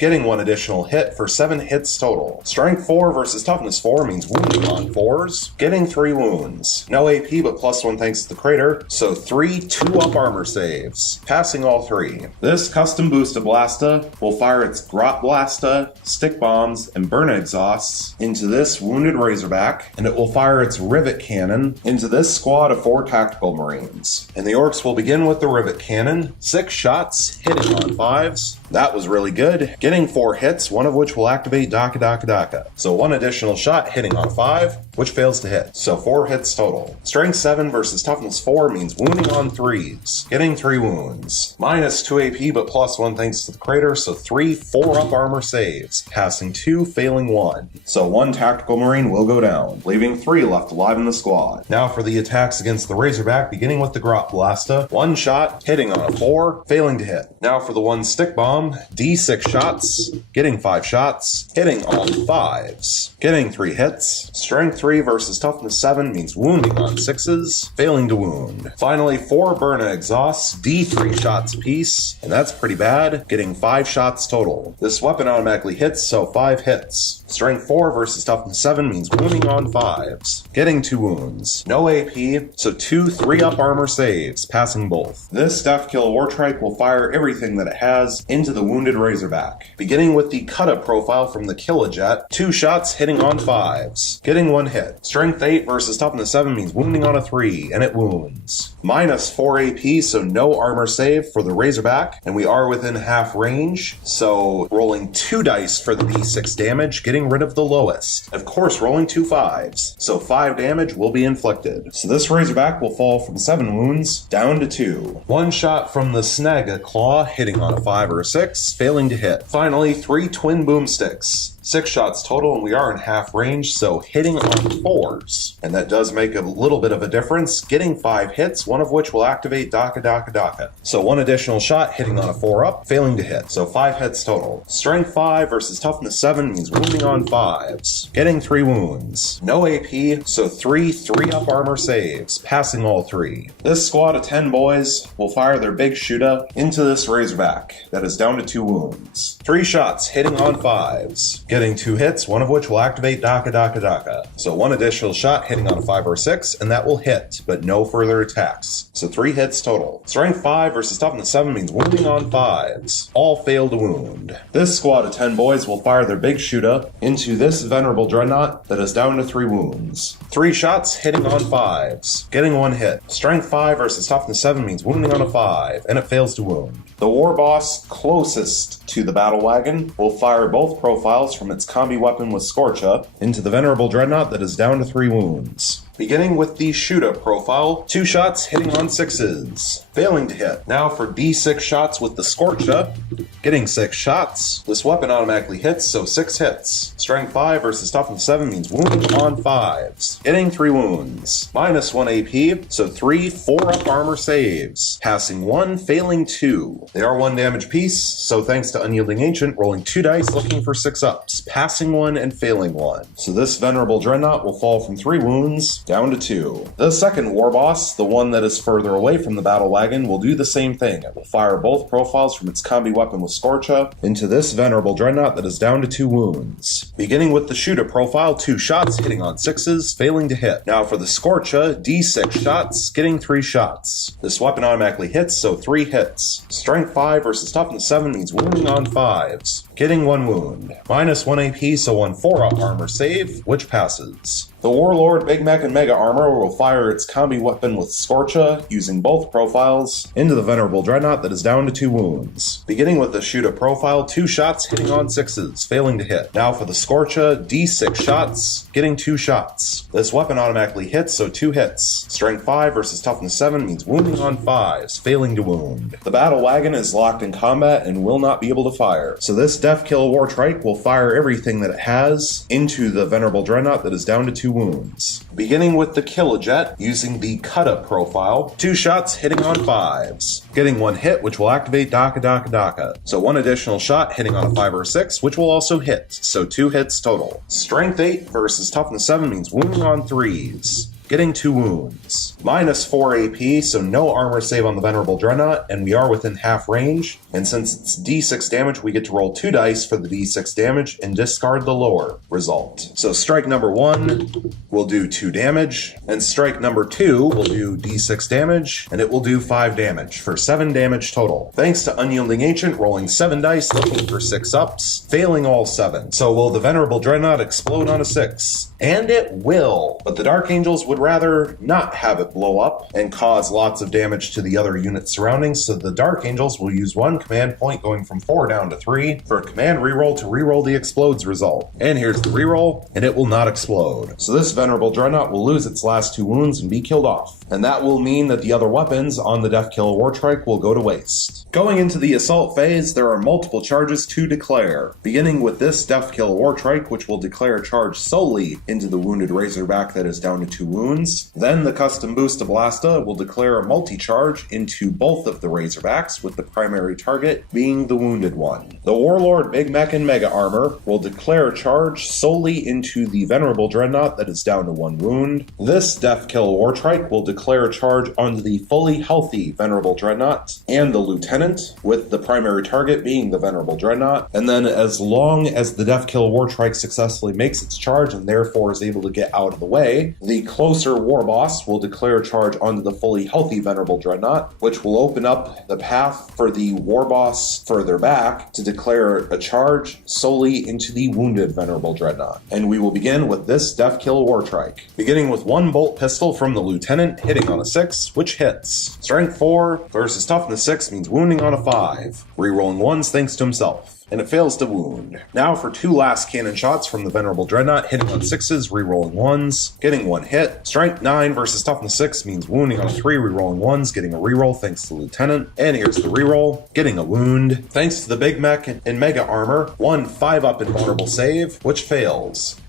getting 1 additional hit for 7 hits total. Strength 4 versus Toughness 4 means wounding on 4s, getting 3 wounds. No AP, but +1 thanks to the crater, so 3 2-up armor saves, passing all 3. This custom boosted Blasta will fire its Grot Blasta, Stick Bombs, and Burn Exhausts into this wounded Razorback, and it will fire its Rivet Cannon into this squad of 4 Tactical Marines. And the Orks will begin with the Rivet Cannon, 6 shots, hitting on 5s. That was really good, getting 4 hits, one of which will activate Daka Daka Daka. So 1 additional shot hitting on 5, which fails to hit. So 4 hits total. Strength 7 versus Toughness 4 means wounding on 3s, getting 3 wounds. -2 AP, but +1 thanks to the crater, so 3 4-up armor saves, passing 2, failing 1. So 1 Tactical Marine will go down, leaving 3 left alive in the squad. Now for the attacks against the Razorback, beginning with the Grot Blasta. 1 shot, hitting on a 4, failing to hit. Now for the 1 Stick Bomb, D6 shots, getting 5 shots, hitting all 5s, getting 3 hits. Strength 3 versus Toughness 7 means wounding on 6s, failing to wound. Finally, 4 Burn Exhausts, D3 shots apiece, and that's pretty bad, getting 5 shots total. This weapon automatically hits, so 5 hits. Strength 4 versus Toughness 7 means wounding on 5s, getting 2 wounds. No AP, so 2 3-up armor saves, passing both. This Deathkiller Wartrike will fire everything that it has into the wounded Razorback. Beginning with the cut-up profile from the Killajet, 2 shots hitting on 5s, getting 1 hit. Strength 8 versus Toughness 7 means wounding on a 3, and it wounds. -4 AP, so no armor save for the Razorback, and we are within half range, so rolling 2 dice for the D6 damage, getting rid of the lowest. Of course, rolling 2 5s, so 5 damage will be inflicted. So this Razorback will fall from 7 wounds down to 2. 1 shot from the Snagga Claw, hitting on a 5 or a 6, failing to hit. Finally, 3 Twin Boomsticks. 6 shots total, and we are in half range, so hitting on 4s. And that does make a little bit of a difference, getting 5 hits, one of which will activate Daka Daka Daka. So 1 additional shot hitting on a 4-up, failing to hit, so 5 hits total. Strength 5 versus Toughness 7 means wounding on 5s, getting 3 wounds. No AP, so 3 3-up armor saves, passing all 3. This squad of 10 boys will fire their big shooter into this Razorback that is down to 2 wounds. 3 shots hitting on 5s, getting 2 hits, one of which will activate Daka Daka Daka. So 1 additional shot hitting on a 5 or 6, and that will hit, but no further attacks. So 3 hits total. Strength 5 versus Toughness 7 means wounding on 5s. All fail to wound. This squad of 10 boys will fire their big shooter into this Venerable Dreadnought that is down to 3 wounds. 3 shots hitting on 5s, getting 1 hit. Strength 5 versus Toughness 7 means wounding on a 5, and it fails to wound. The war boss closest to the battle wagon will fire both profiles from its combi weapon with Scorcha into the Venerable Dreadnought that is down to 3 wounds. Beginning with the Shooter profile, 2 shots hitting on 6s, failing to hit. Now for D6 shots with the Scorcha, getting 6 shots. This weapon automatically hits, so 6 hits. Strength 5 versus Toughness 7 means wounding on 5s, getting 3 wounds. -1 AP, so 3 4-up armor saves, passing 1, failing 2. They are 1 damage piece, so thanks to Unyielding Ancient, rolling 2 dice looking for 6 ups, passing 1 and failing 1. So this Venerable Dreadnought will fall from 3 wounds down to 2. The second war boss, the one that is further away from the battle wagon, will do the same thing. It will fire both profiles from its combi weapon with Scorcha into this Venerable Dreadnought that is down to 2 wounds. Beginning with the Shooter profile, 2 shots hitting on 6s, failing to hit. Now for the Scorcha, D6 shots, getting 3 shots. This weapon automatically hits, so 3 hits. Strength 5 versus Toughness 7 means wounding on 5s, getting 1 wound. -1 AP, so 1 4-up armor save, which passes. The Warlord Big Mech and Mega Armor will fire its combi weapon with Scorcha, using both profiles, into the Venerable Dreadnought that is down to 2 wounds. Beginning with the Shooter profile, 2 shots hitting on 6s, failing to hit. Now for the Scorcha, D6 shots, getting 2 shots. This weapon automatically hits, so 2 hits. Strength 5 versus Toughness 7 means wounding on 5s, failing to wound. The Battle Wagon is locked in combat and will not be able to fire. So this Deathkiller Wartrike will fire everything that it has into the Venerable Dreadnought that is down to 2 wounds. Beginning with the Killajet, using the cut-up profile, 2 shots hitting on 5s, getting 1 hit, which will activate Daka Daka Daka. So 1 additional shot hitting on a 5 or 6, which will also hit, so 2 hits total. Strength 8 versus Toughness 7 means wounding on 3s, getting 2 wounds. Minus 4 AP, so no armor save on the Venerable Dreadnought, and we are within half range. And since it's D6 damage, we get to roll 2 dice for the D6 damage and discard the lower result. So strike number 1 will do 2 damage, and strike number 2 will do D6 damage, and it will do 5 damage for 7 damage total. Thanks to Unyielding Ancient rolling 7 dice, looking for 6 ups, failing all 7. So will the Venerable Dreadnought explode on a 6? And it will, but the Dark Angels would rather not have it blow up and cause lots of damage to the other units surrounding, so the Dark Angels will use 1 command point going from 4 down to 3 for a command reroll to reroll the explodes result. And here's the reroll, and it will not explode. So this Venerable Dreadnought will lose its last 2 wounds and be killed off. And that will mean that the other weapons on the Deathkiller Wartrike will go to waste. Going into the assault phase, there are multiple charges to declare, beginning with this Deathkiller Wartrike, which will declare a charge solely into the wounded Razorback that is down to 2 wounds. Then the Custom Boosta Blasta will declare a multi-charge into both of the Razorbacks, with the primary target being the wounded one. The Warlord Big Mech and Mega Armor will declare a charge solely into the Venerable Dreadnought that is down to 1 wound. This Deathkiller Wartrike will declare a charge onto the fully healthy Venerable Dreadnought and the Lieutenant, with the primary target being the Venerable Dreadnought. And then as long as the Deathkiller Wartrike successfully makes its charge and therefore is able to get out of the way, the closer War Boss will declare a charge onto the fully healthy Venerable Dreadnought, which will open up the path for the War Boss further back to declare a charge solely into the wounded Venerable Dreadnought. And we will begin with this Deathkiller Wartrike, beginning with 1 bolt pistol from the Lieutenant, hitting on a 6, which hits. Strength 4 versus Toughness 6 means wounding on a 5, rerolling 1s thanks to himself. And it fails to wound. Now for 2 last cannon shots from the Venerable Dreadnought, hitting on 6s, rerolling 1s, getting 1 hit. Strength 9 versus Toughness 6 means wounding on a 3, rerolling 1s, getting a reroll thanks to the Lieutenant. And here's the reroll, getting a wound. Thanks to the Big Mech and Mega Armor, 1 5-up invulnerable save, which fails.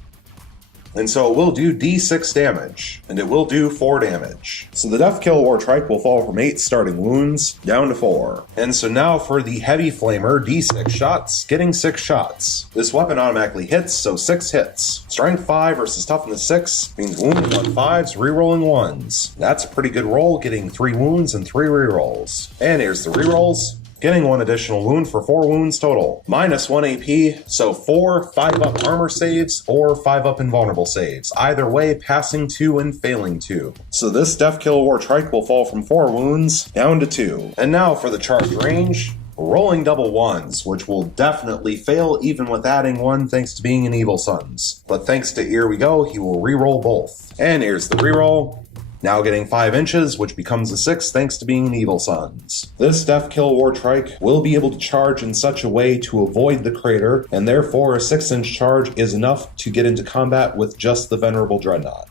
And so it will do D6 damage, and it will do 4 damage. So the Deathkiller Wartrike will fall from 8 starting wounds down to 4. And so now for the Heavy Flamer, D6 shots, getting 6 shots. This weapon automatically hits, so 6 hits. Strength 5 versus Toughness 6 means wounding on 5s, rerolling 1s. That's a pretty good roll, getting 3 wounds and 3 rerolls. And here's the rerolls. Getting 1 additional wound for 4 wounds total. Minus 1 AP, so 4 5-up armor saves or 5-up invulnerable saves. Either way, passing 2 and failing 2. So this Deathkiller Wartrike will fall from 4 wounds down to 2. And now for the charge range. Rolling double 1s, which will definitely fail even with adding 1 thanks to being an Evil Sons. But thanks to Here We Go, he will reroll both. And here's the reroll. Now getting 5 inches, which becomes a 6 thanks to being an Evil Sons. This Deathkiller Wartrike will be able to charge in such a way to avoid the crater, and therefore a 6-inch charge is enough to get into combat with just the Venerable Dreadnought.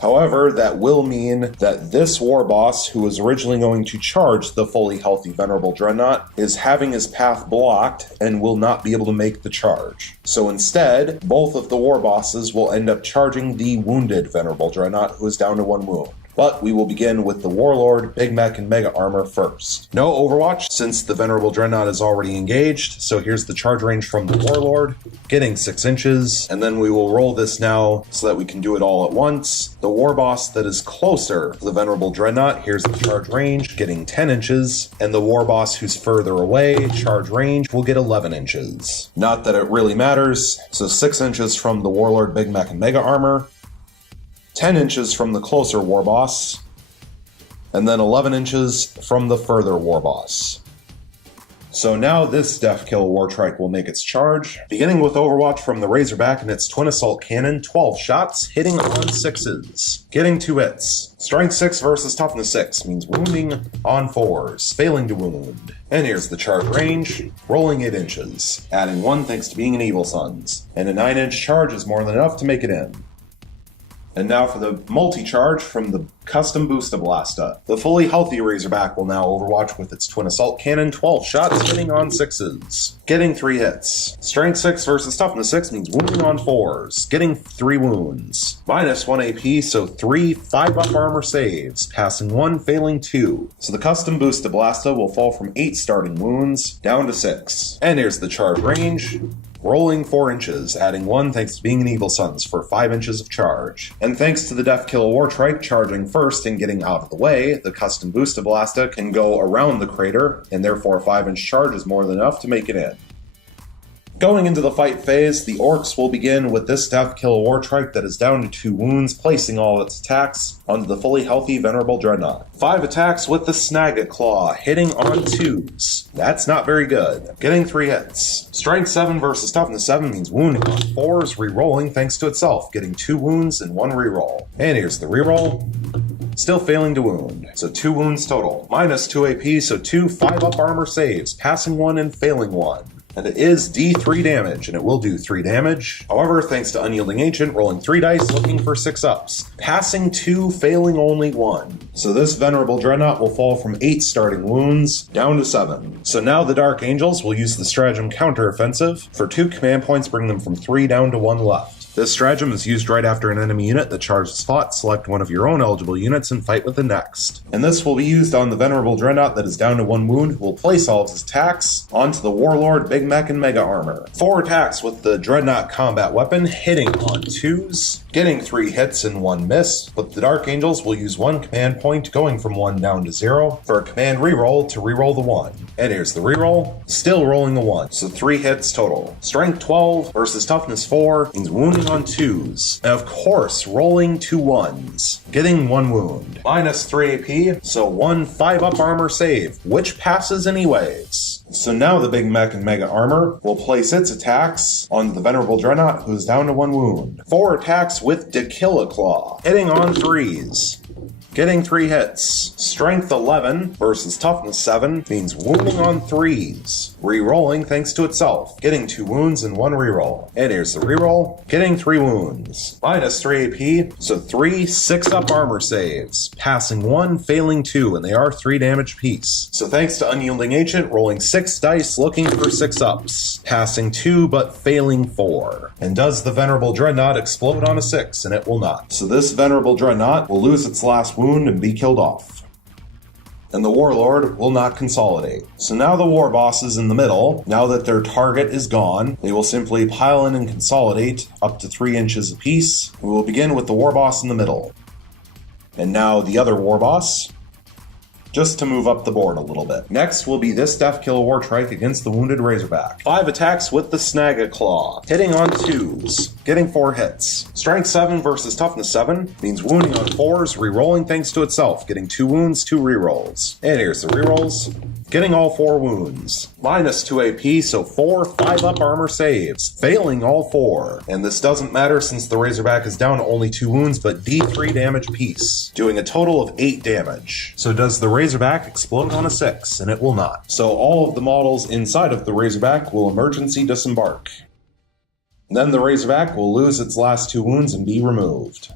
However, that will mean that this War Boss, who was originally going to charge the fully healthy Venerable Dreadnought, is having his path blocked and will not be able to make the charge. So instead, both of the War Bosses will end up charging the wounded Venerable Dreadnought, who is down to 1 wound. But we will begin with the Warlord, Big Mech, and Mega Armor first. No Overwatch, since the Venerable Dreadnought is already engaged, so here's the charge range from the Warlord, getting 6 inches, and then we will roll this now so that we can do it all at once. The War Boss that is closer to the Venerable Dreadnought, here's the charge range, getting 10 inches, and the War Boss who's further away, charge range, will get 11 inches. Not that it really matters, so 6 inches from the Warlord, Big Mech, and Mega Armor, 10 inches from the closer War Boss, and then 11 inches from the further War Boss. So now this Deathkiller Wartrike will make its charge, beginning with Overwatch from the Razorback and its Twin Assault Cannon, 12 shots, hitting on 6s, getting 2 hits. Strength 6 versus Toughness 6 means wounding on 4s, failing to wound. And here's the charge range, rolling 8 inches, adding 1 thanks to being an Evil Sons, and a 9-inch charge is more than enough to make it in. And now for the multi-charge from the Custom Boosta Blasta. The fully healthy Razorback will now Overwatch with its Twin Assault Cannon, 12 shots, hitting on 6s, getting 3 hits. Strength 6 versus Toughness 6 means wounding on 4s, getting 3 wounds. Minus 1 AP, so 3 5-up armor saves, passing 1, failing 2. So the Custom Boosta Blasta will fall from 8 starting wounds down to 6. And here's the charge range. rolling 4 inches, adding 1 thanks to being an Evil Sons for 5 inches of charge. And thanks to the Deathkiller Wartrike charging first and getting out of the way, the custom Boosta Blasta can go around the crater, and therefore a 5-inch charge is more than enough to make it in. Going into the fight phase, the Orks will begin with this Deathkiller Wartrike that is down to 2 wounds, placing all its attacks onto the fully healthy Venerable Dreadnought. 5 attacks with the Snagget Claw, hitting on 2s. That's not very good. Getting 3 hits. Strength 7 versus Toughness 7 means wounding on 4s, re-rolling thanks to itself, getting 2 wounds and 1 re-roll. And here's the re-roll. Still failing to wound, so 2 wounds total. Minus 2 AP, so 2 5-up armor saves, passing 1 and failing 1. And it is D3 damage, and it will do 3 damage. However, thanks to Unyielding Ancient, rolling 3 dice, looking for 6 ups. Passing 2, failing only 1. So this Venerable Dreadnought will fall from 8 starting wounds down to 7. So now the Dark Angels will use the stratagem Counteroffensive. For 2 command points, bring them from 3 down to 1 left. This stratagem is used right after an enemy unit that charges a spot, select one of your own eligible units, and fight with the next. And this will be used on the Venerable Dreadnought that is down to 1 wound, who will place all of his attacks onto the Warlord, Big Mech, and Mega Armor. 4 attacks with the Dreadnought combat weapon, hitting on 2s, getting 3 hits and 1 miss, but the Dark Angels will use 1 command point, going from 1 down to 0, for a command reroll to reroll the 1. And here's the reroll, still rolling a 1, so 3 hits total. Strength 12 versus Toughness 4 means wounding on 2s, and of course rolling 2 1s, getting 1 wound. Minus 3 AP, so 1 5-up armor save, which passes anyways. So now the Big Mech and Mega Armor will place its attacks onto the Venerable Dreadnought, who's down to 1 wound. 4 attacks with Deathkiller Claw, hitting on 3s. Getting 3 hits. Strength 11 versus Toughness 7 means wounding on 3s. Re-rolling thanks to itself. Getting 2 wounds and 1 reroll. And here's the reroll. Getting 3 wounds. Minus 3 AP, so 3 6-up armor saves. Passing 1, failing 2, and they are 3 damage apiece. So thanks to Unyielding Ancient, rolling 6 dice, looking for 6-ups. Passing 2, but failing 4. And does the Venerable Dreadnought explode on a 6? And it will not. So this Venerable Dreadnought will lose its last wound and be killed off. And the Warlord will not consolidate. So now the War Bosses in the middle, now that their target is gone, they will simply pile in and consolidate up to 3 inches apiece. We will begin with the War Boss in the middle. And now the other War Boss, just to move up the board a little bit. Next will be this Deathkiller Wartrike against the Wounded Razorback. 5 attacks with the Snagget Claw, hitting on 2s, getting 4 hits. Strength 7 versus Toughness 7 means wounding on 4s, re-rolling thanks to itself, getting 2 wounds, 2 re-rolls. And here's the re-rolls. Getting all 4 wounds. Minus 2 AP, so 4 5-up armor saves, failing all 4. And this doesn't matter since the Razorback is down to only 2 wounds, but D3 damage apiece, doing a total of 8 damage. So does the Razorback explode on a 6? And it will not. So all of the models inside of the Razorback will emergency disembark. Then the Razorback will lose its last 2 wounds and be removed.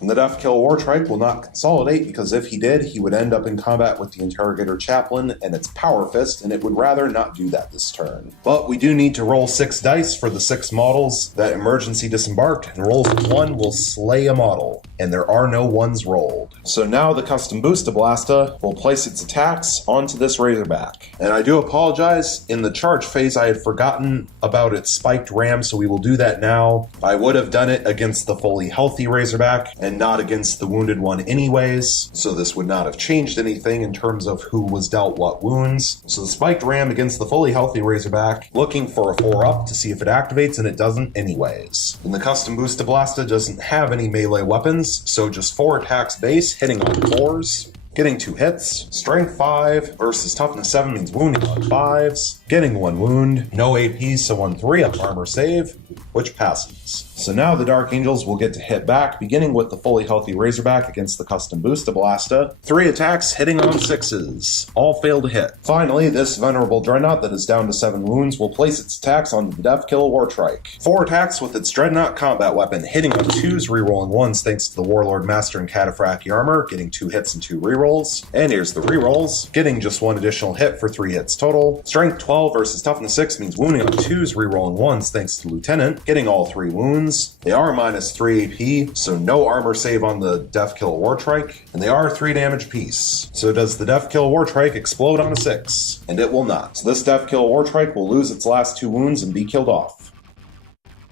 And the Deathkiller Wartrike will not consolidate, because if he did, he would end up in combat with the Interrogator Chaplain and its Power Fist, and it would rather not do that this turn. But we do need to roll 6 dice for the 6 models that emergency disembarked, and rolls of 1 will slay a model, and there are no 1s rolled. So now the Custom Boosta Blasta will place its attacks onto this Razorback. And I do apologize, in the charge phase I had forgotten about its spiked ram, so we will do that now. I would have done it against the fully healthy Razorback, and not against the wounded one anyways, so this would not have changed anything in terms of who was dealt what wounds. So the spiked ram against the fully healthy Razorback, looking for a 4-up to see if it activates, and it doesn't anyways. And the Custom Boosta Blasta doesn't have any melee weapons, so just 4 attacks base, hitting on 4s. Getting 2 hits. Strength 5 versus Toughness 7 means wounding on 5s. Getting 1 wound. No AP, so 1 3-up armor save, which passes. So now the Dark Angels will get to hit back, beginning with the fully healthy Razorback against the Custom Boosta Blasta. 3 attacks, hitting on 6s. All fail to hit. Finally, this Venerable Dreadnought that is down to 7 wounds will place its attacks onto the Deathkiller Wartrike. 4 attacks with its Dreadnought combat weapon, hitting on 2s, rerolling 1s thanks to the Warlord Master and Cataphractii armor, getting 2 hits and 2 rerolls. rerolls, and here's the rerolls, getting just 1 additional hit for 3 hits total. Strength 12 versus Toughness 6 means wounding on 2s, rerolling 1s thanks to Lieutenant, getting all 3 wounds. They are minus 3 AP, so no armor save on the Death Kill Wartrike, and they are 3 damage apiece. So does the Death Kill Wartrike explode on a 6? And it will not. So this Death Kill Wartrike will lose its last 2 wounds and be killed off.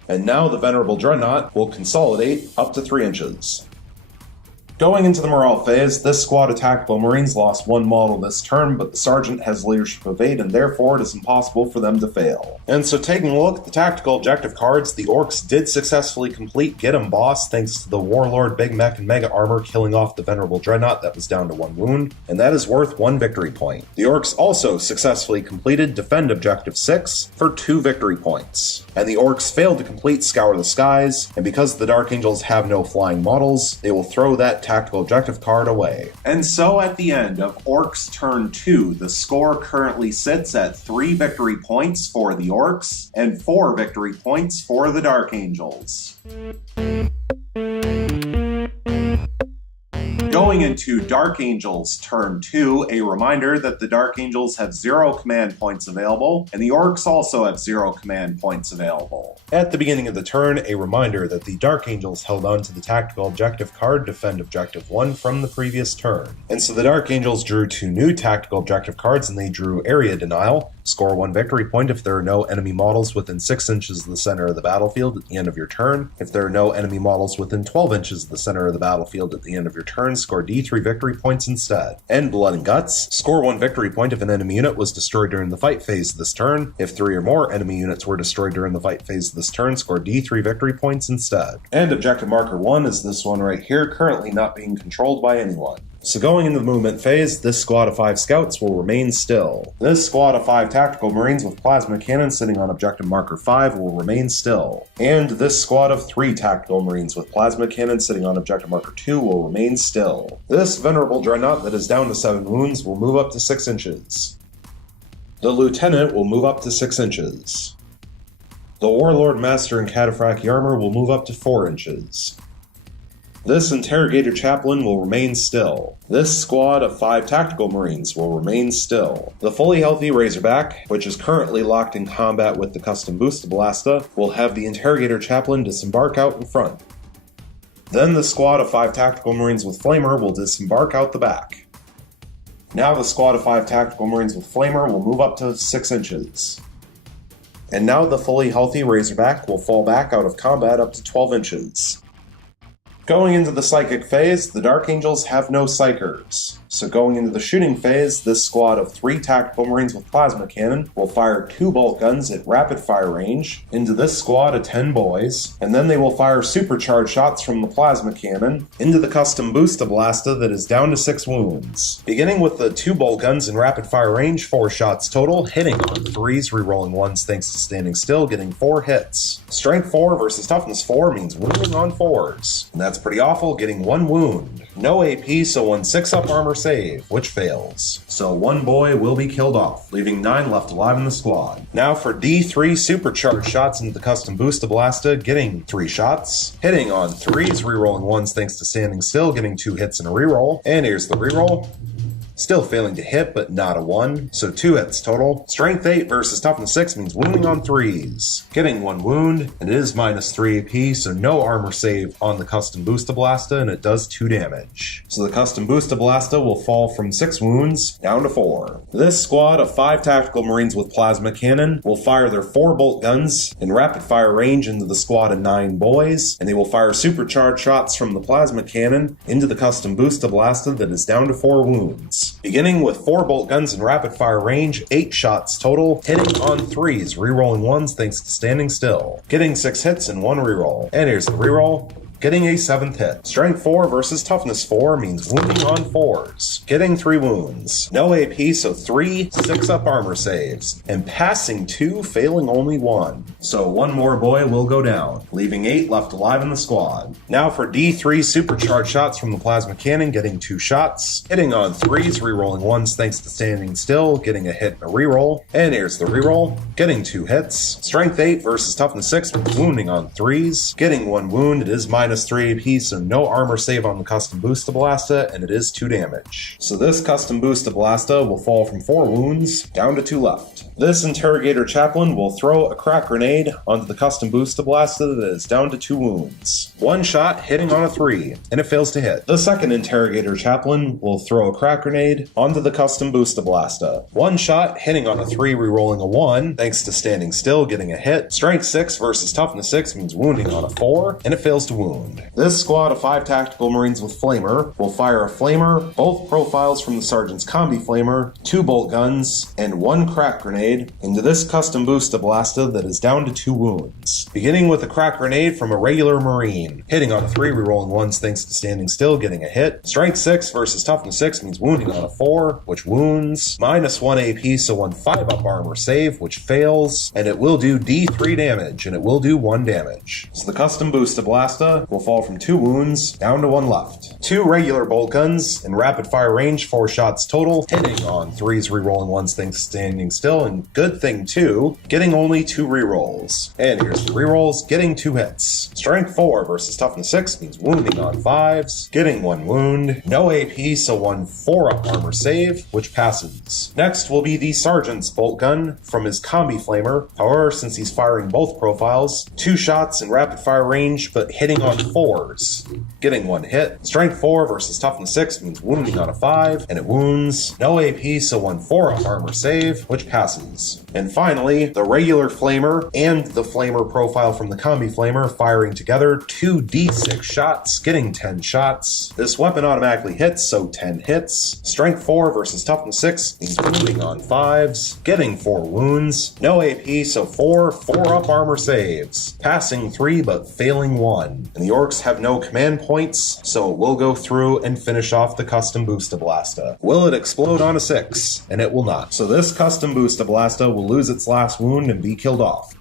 And now the Venerable Dreadnought will consolidate up to 3 inches. Going into the morale phase, this squad of tactical marines lost 1 model this turn, but the sergeant has leadership of 8, and therefore it is impossible for them to fail. And so taking a look at the tactical objective cards, the Orks did successfully complete Get 'em Boss thanks to the Warlord Big Mech and Mega Armor killing off the Venerable Dreadnought that was down to 1 wound, and that is worth 1 victory point. The Orks also successfully completed Defend Objective 6 for 2 victory points. And the Orks failed to complete Scour the Skies, and because the Dark Angels have no flying models, they will throw that tactical objective card away. And so at the end of Orks turn 2, the score currently sits at 3 victory points for the Orks and 4 victory points for the Dark Angels. Going into Dark Angels turn 2, a reminder that the Dark Angels have 0 command points available, and the Orks also have 0 command points available. At the beginning of the turn, a reminder that the Dark Angels held on to the tactical objective card Defend Objective 1 from the previous turn. And so the Dark Angels drew 2 new tactical objective cards, and they drew Area Denial. Score 1 victory point if there are no enemy models within 6 inches of the center of the battlefield at the end of your turn. If there are no enemy models within 12 inches of the center of the battlefield at the end of your turn, score D3 victory points instead. And Blood and Guts. Score 1 victory point if an enemy unit was destroyed during the fight phase this turn. If 3 or more enemy units were destroyed during the fight phase this turn, score D3 victory points instead. And Objective Marker 1 is this one right here, currently not being controlled by anyone. So going into the movement phase, this squad of 5 scouts will remain still. This squad of 5 tactical marines with plasma cannons sitting on objective marker 5 will remain still. And this squad of 3 tactical marines with plasma cannons sitting on objective marker 2 will remain still. This venerable dreadnought that is down to 7 wounds will move up to 6 inches. The lieutenant will move up to 6 inches. The warlord master in cataphracti armor will move up to 4 inches. This interrogator chaplain will remain still. This squad of 5 tactical marines will remain still. The fully healthy Razorback, which is currently locked in combat with the custom boosted Ballista, will have the interrogator chaplain disembark out in front. Then the squad of 5 tactical marines with Flamer will disembark out the back. Now the squad of 5 tactical marines with Flamer will move up to 6 inches. And now the fully healthy Razorback will fall back out of combat up to 12 inches. Going into the psychic phase, the Dark Angels have no psychers. So going into the shooting phase, this squad of 3 tactical marines with plasma cannon will fire 2 bolt guns at rapid fire range into this squad of 10 boys, and then they will fire supercharged shots from the plasma cannon into the custom booster Ballista that is down to 6 wounds. Beginning with the 2 bolt guns in rapid fire range, 4 shots total, hitting on 3s, rerolling 1s thanks to standing still, getting 4 hits. Strength 4 versus toughness 4 means wounding on 4s. And that's pretty awful, getting 1 wound. No AP, so 1 6-up armor save, which fails. So 1 boy will be killed off, leaving 9 left alive in the squad. Now for D3 supercharged shots into the custom booster Ballista, getting 3 shots, hitting on 3s, rerolling 1s thanks to standing still, getting 2 hits and a reroll. And here's the reroll. Still failing to hit, but not a 1, so 2 hits total. Strength 8 versus toughness 6 means wounding on 3s. Getting 1 wound, and it is minus 3 AP, so no armor save on the custom booster Ballista, and it does 2 damage. So the custom booster Ballista will fall from 6 wounds down to 4. This squad of 5 tactical marines with plasma cannon will fire their 4 bolt guns in rapid fire range into the squad of 9 boys, and they will fire supercharged shots from the plasma cannon into the custom booster Ballista that is down to 4 wounds. Beginning with 4 bolt guns in rapid fire range, 8 shots total, hitting on 3s, rerolling 1s thanks to standing still, getting 6 hits and 1 reroll. And here's the reroll. Getting a 7th hit. Strength 4 versus toughness 4 means wounding on 4s. Getting 3 wounds. No AP, so 3 6-up armor saves. And passing 2, failing only 1. So 1 more boy will go down, leaving 8 left alive in the squad. Now for D3 supercharged shots from the plasma cannon, getting 2 shots. Hitting on 3s, rerolling 1s thanks to standing still, getting a hit and a reroll. And here's the reroll. Getting 2 hits. Strength 8 versus toughness 6 with wounding on 3s. Getting 1 wound, it is minus -3 AP, so no armor save on the custom Boosta Blasta, and it is 2 damage. So this custom Boosta Blasta will fall from 4 wounds down to 2 left. This Interrogator Chaplain will throw a crack grenade onto the custom Boosta Blasta that is down to 2 wounds. 1 shot hitting on a 3, and it fails to hit. The second Interrogator Chaplain will throw a crack grenade onto the custom Boosta Blasta. 1 shot hitting on a 3, rerolling a 1, thanks to standing still, getting a hit. Strength 6 versus toughness 6 means wounding on a 4, and it fails to wound. This squad of 5 Tactical Marines with Flamer will fire a Flamer, both profiles from the Sergeant's Combi Flamer, 2 bolt guns, and 1 crack grenade into this custom Boosta Blasta that is down to 2 wounds. Beginning with a crack grenade from a regular Marine, hitting on a 3, rerolling 1s thanks to standing still, getting a hit. Strength 6 versus toughness 6 means wounding on a 4, which wounds. -1 AP, so 1 5-up armor save, which fails, and it will do D3 damage, and it will do 1 damage. So the custom Boosta Blasta will fall from 2 wounds down to 1 left. 2 regular bolt guns in rapid fire range, 4 shots total, hitting on 3s, rerolling 1s thanks to standing still, and good thing too, getting only 2 rerolls. And here's the rerolls, getting 2 hits. Strength 4 versus toughness 6 means wounding on 5s, getting 1 wound. No AP, so 1 4-up armor save, which passes. Next will be the Sergeant's bolt gun from his Combi Flamer. However, since he's firing both profiles, 2 shots in rapid fire range, but hitting on 4s, getting 1 hit. Strength 4 versus toughness 6 means wounding on a 5, and it wounds. No AP, so 1 4-up armor save, which passes. And finally, the regular Flamer and the Flamer profile from the Combi Flamer firing together 2 D6 shots, getting 10 shots. This weapon automatically hits, so 10 hits. Strength 4 versus toughness 6 means wounding on 5s, getting 4 wounds. No AP, so 4 4-up armor saves, passing 3 but failing 1. And the Orks have no command points, so we'll go through and finish off the custom Boosta Blasta. Will it explode on a 6? And it will not. So this custom Boosta Blasta will lose its last wound and be killed off.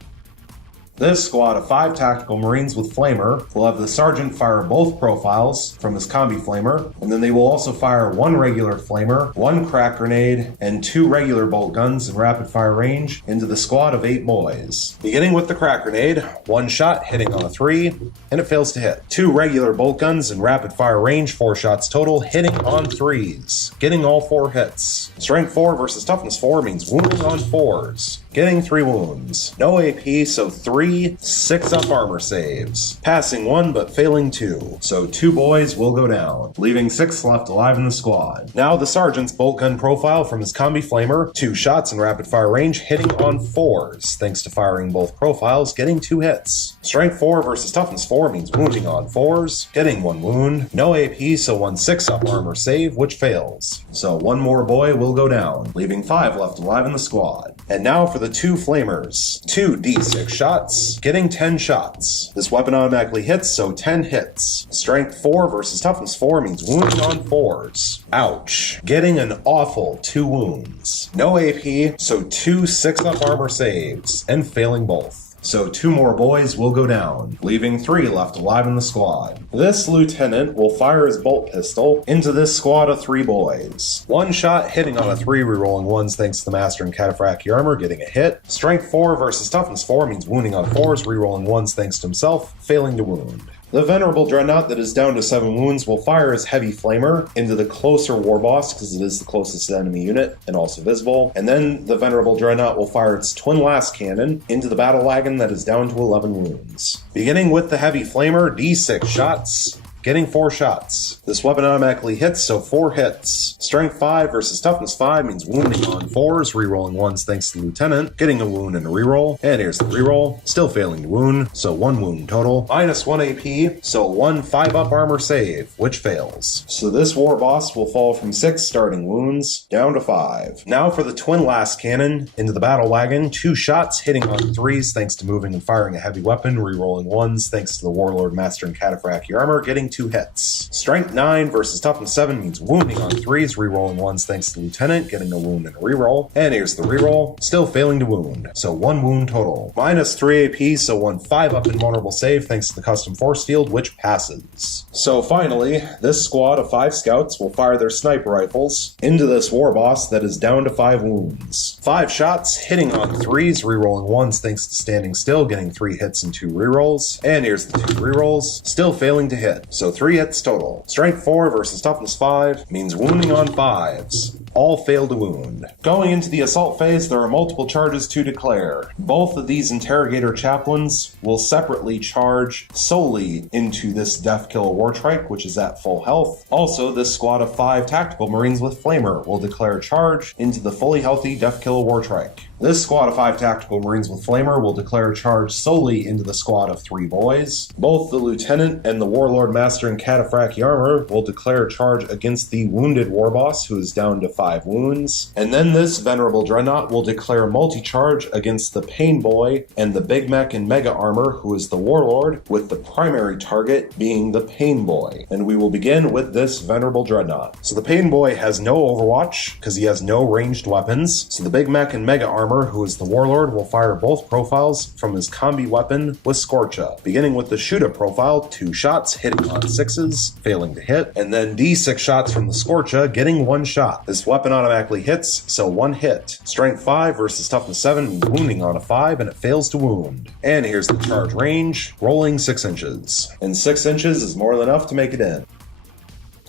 This squad of 5 Tactical Marines with Flamer will have the Sergeant fire both profiles from his Combi Flamer, and then they will also fire 1 regular Flamer, 1 crack grenade, and 2 regular bolt guns in rapid fire range into the squad of 8 boys. Beginning with the crack grenade, 1 shot hitting on a 3, and it fails to hit. 2 regular bolt guns in rapid fire range, 4 shots total, hitting on 3s, getting all 4 hits. Strength 4 versus toughness 4 means wounding on 4s, getting 3 wounds. No AP, so 3 6-up armor saves, passing 1 but failing 2. So 2 boys will go down, leaving 6 left alive in the squad. Now the Sergeant's bolt gun profile from his Combi Flamer, 2 shots in rapid fire range, hitting on 4s, thanks to firing both profiles, getting 2 hits. Strength 4 versus toughness 4 means wounding on 4s, getting 1 wound. No AP, so 1 6-up armor save, which fails. So 1 more boy will go down, leaving 5 left alive in the squad. And now for the 2 Flamers. 2 D6 shots, getting 10 shots. This weapon automatically hits, so 10 hits. Strength 4 versus toughness 4 means wounding on 4s. Ouch. Getting an awful 2 wounds. No AP, so 2 6-up armor saves, and failing both. So 2 more boys will go down, leaving 3 left alive in the squad. This lieutenant will fire his bolt pistol into this squad of 3 boys. 1 shot hitting on a 3, rerolling 1s thanks to the Master and Cataphractii armor, getting a hit. Strength 4 versus toughness 4 means wounding on 4s, rerolling 1s thanks to himself, failing to wound. The Venerable Dreadnought that is down to 7 wounds will fire his Heavy Flamer into the closer war boss because it is the closest enemy unit and also visible. And then the Venerable Dreadnought will fire its twin last cannon into the battle wagon that is down to 11 wounds. Beginning with the Heavy Flamer, D6 shots, getting 4 shots. This weapon automatically hits, so 4 hits. Strength 5 versus toughness 5 means wounding on 4s, rerolling 1s thanks to the lieutenant, getting a wound and a reroll. And here's the reroll, still failing to wound, so 1 wound total. -1 AP, so 1 5-up armor save, which fails. So this war boss will fall from 6 starting wounds down to 5. Now for the twin last cannon into the battle wagon, 2 shots hitting on 3s thanks to moving and firing a heavy weapon, rerolling 1s thanks to the Warlord, Master, and Cataphractii armor, getting 2 hits. Strength 9 versus toughness 7 means wounding on 3s, rerolling 1s thanks to Lieutenant, getting a wound and a reroll. And here's the reroll, still failing to wound, so 1 wound total. Minus 3 AP, so 1 5-up invulnerable save thanks to the custom force field, which passes. So finally, this squad of 5 scouts will fire their sniper rifles into this war boss that is down to 5 wounds. 5 shots, hitting on 3s, rerolling 1s thanks to standing still, getting 3 hits and 2 rerolls. And here's the 2 rerolls, still failing to hit, so 3 hits total. Strength 4 versus toughness 5 means wounding on 5s. All fail to wound. Going into the assault phase, there are multiple charges to declare. Both of these interrogator chaplains will separately charge solely into this Death Killer Wartrike, which is at full health. Also, this squad of 5 tactical marines with flamer will declare charge into the fully healthy Death Killer Wartrike. This squad of 5 tactical marines with flamer will declare charge solely into the squad of 3 boys. Both the lieutenant and the warlord master in cataphracti armor will declare charge against the wounded warboss, who is down to 5 wounds. And then this venerable dreadnought will declare multi-charge against the pain boy and the big mech in mega armor, who is the warlord, with the primary target being the pain boy. And we will begin with this venerable dreadnought. So the pain boy has no overwatch because he has no ranged weapons. So the big mech in mega armor, who is the warlord, will fire both profiles from his combi weapon with Scorcha. Beginning with the Shuda profile, 2 shots, hitting on 6s, failing to hit, and then D6 shots from the Scorcha, getting 1 shot. This weapon automatically hits, so 1 hit. Strength 5 versus toughness 7, wounding on a 5, and it fails to wound. And here's the charge range, rolling 6 inches. And 6 inches is more than enough to make it in.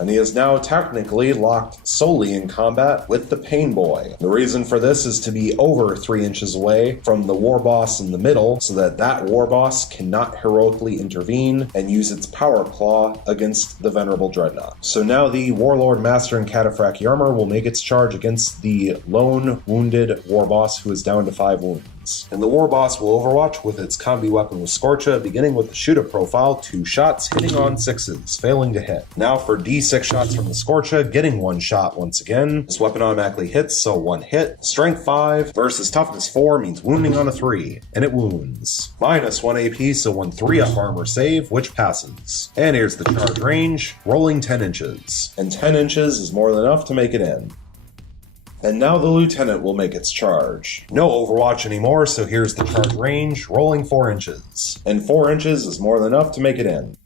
And he is now technically locked solely in combat with the Pain Boy. The reason for this is to be over 3 inches away from the war boss in the middle, so that that war boss cannot heroically intervene and use its power claw against the venerable dreadnought. So now the warlord master in cataphracti armor will make its charge against the lone wounded war boss, who is down to 5 wounds. And the war boss will overwatch with its combi weapon with Scorcha, beginning with the Shuda profile, 2 shots, hitting on 6s, failing to hit. Now for D6 shots from the Scorcha, getting 1 shot once again. This weapon automatically hits, so 1 hit. Strength 5 versus toughness 4 means wounding on a 3, and it wounds. Minus 1 AP, so 1 3-up armor save, which passes. And here's the charge range, rolling 10 inches. And 10 inches is more than enough to make it in. And now the lieutenant will make its charge. No overwatch anymore, so here's the charge range, rolling 4 inches. And 4 inches is more than enough to make it in.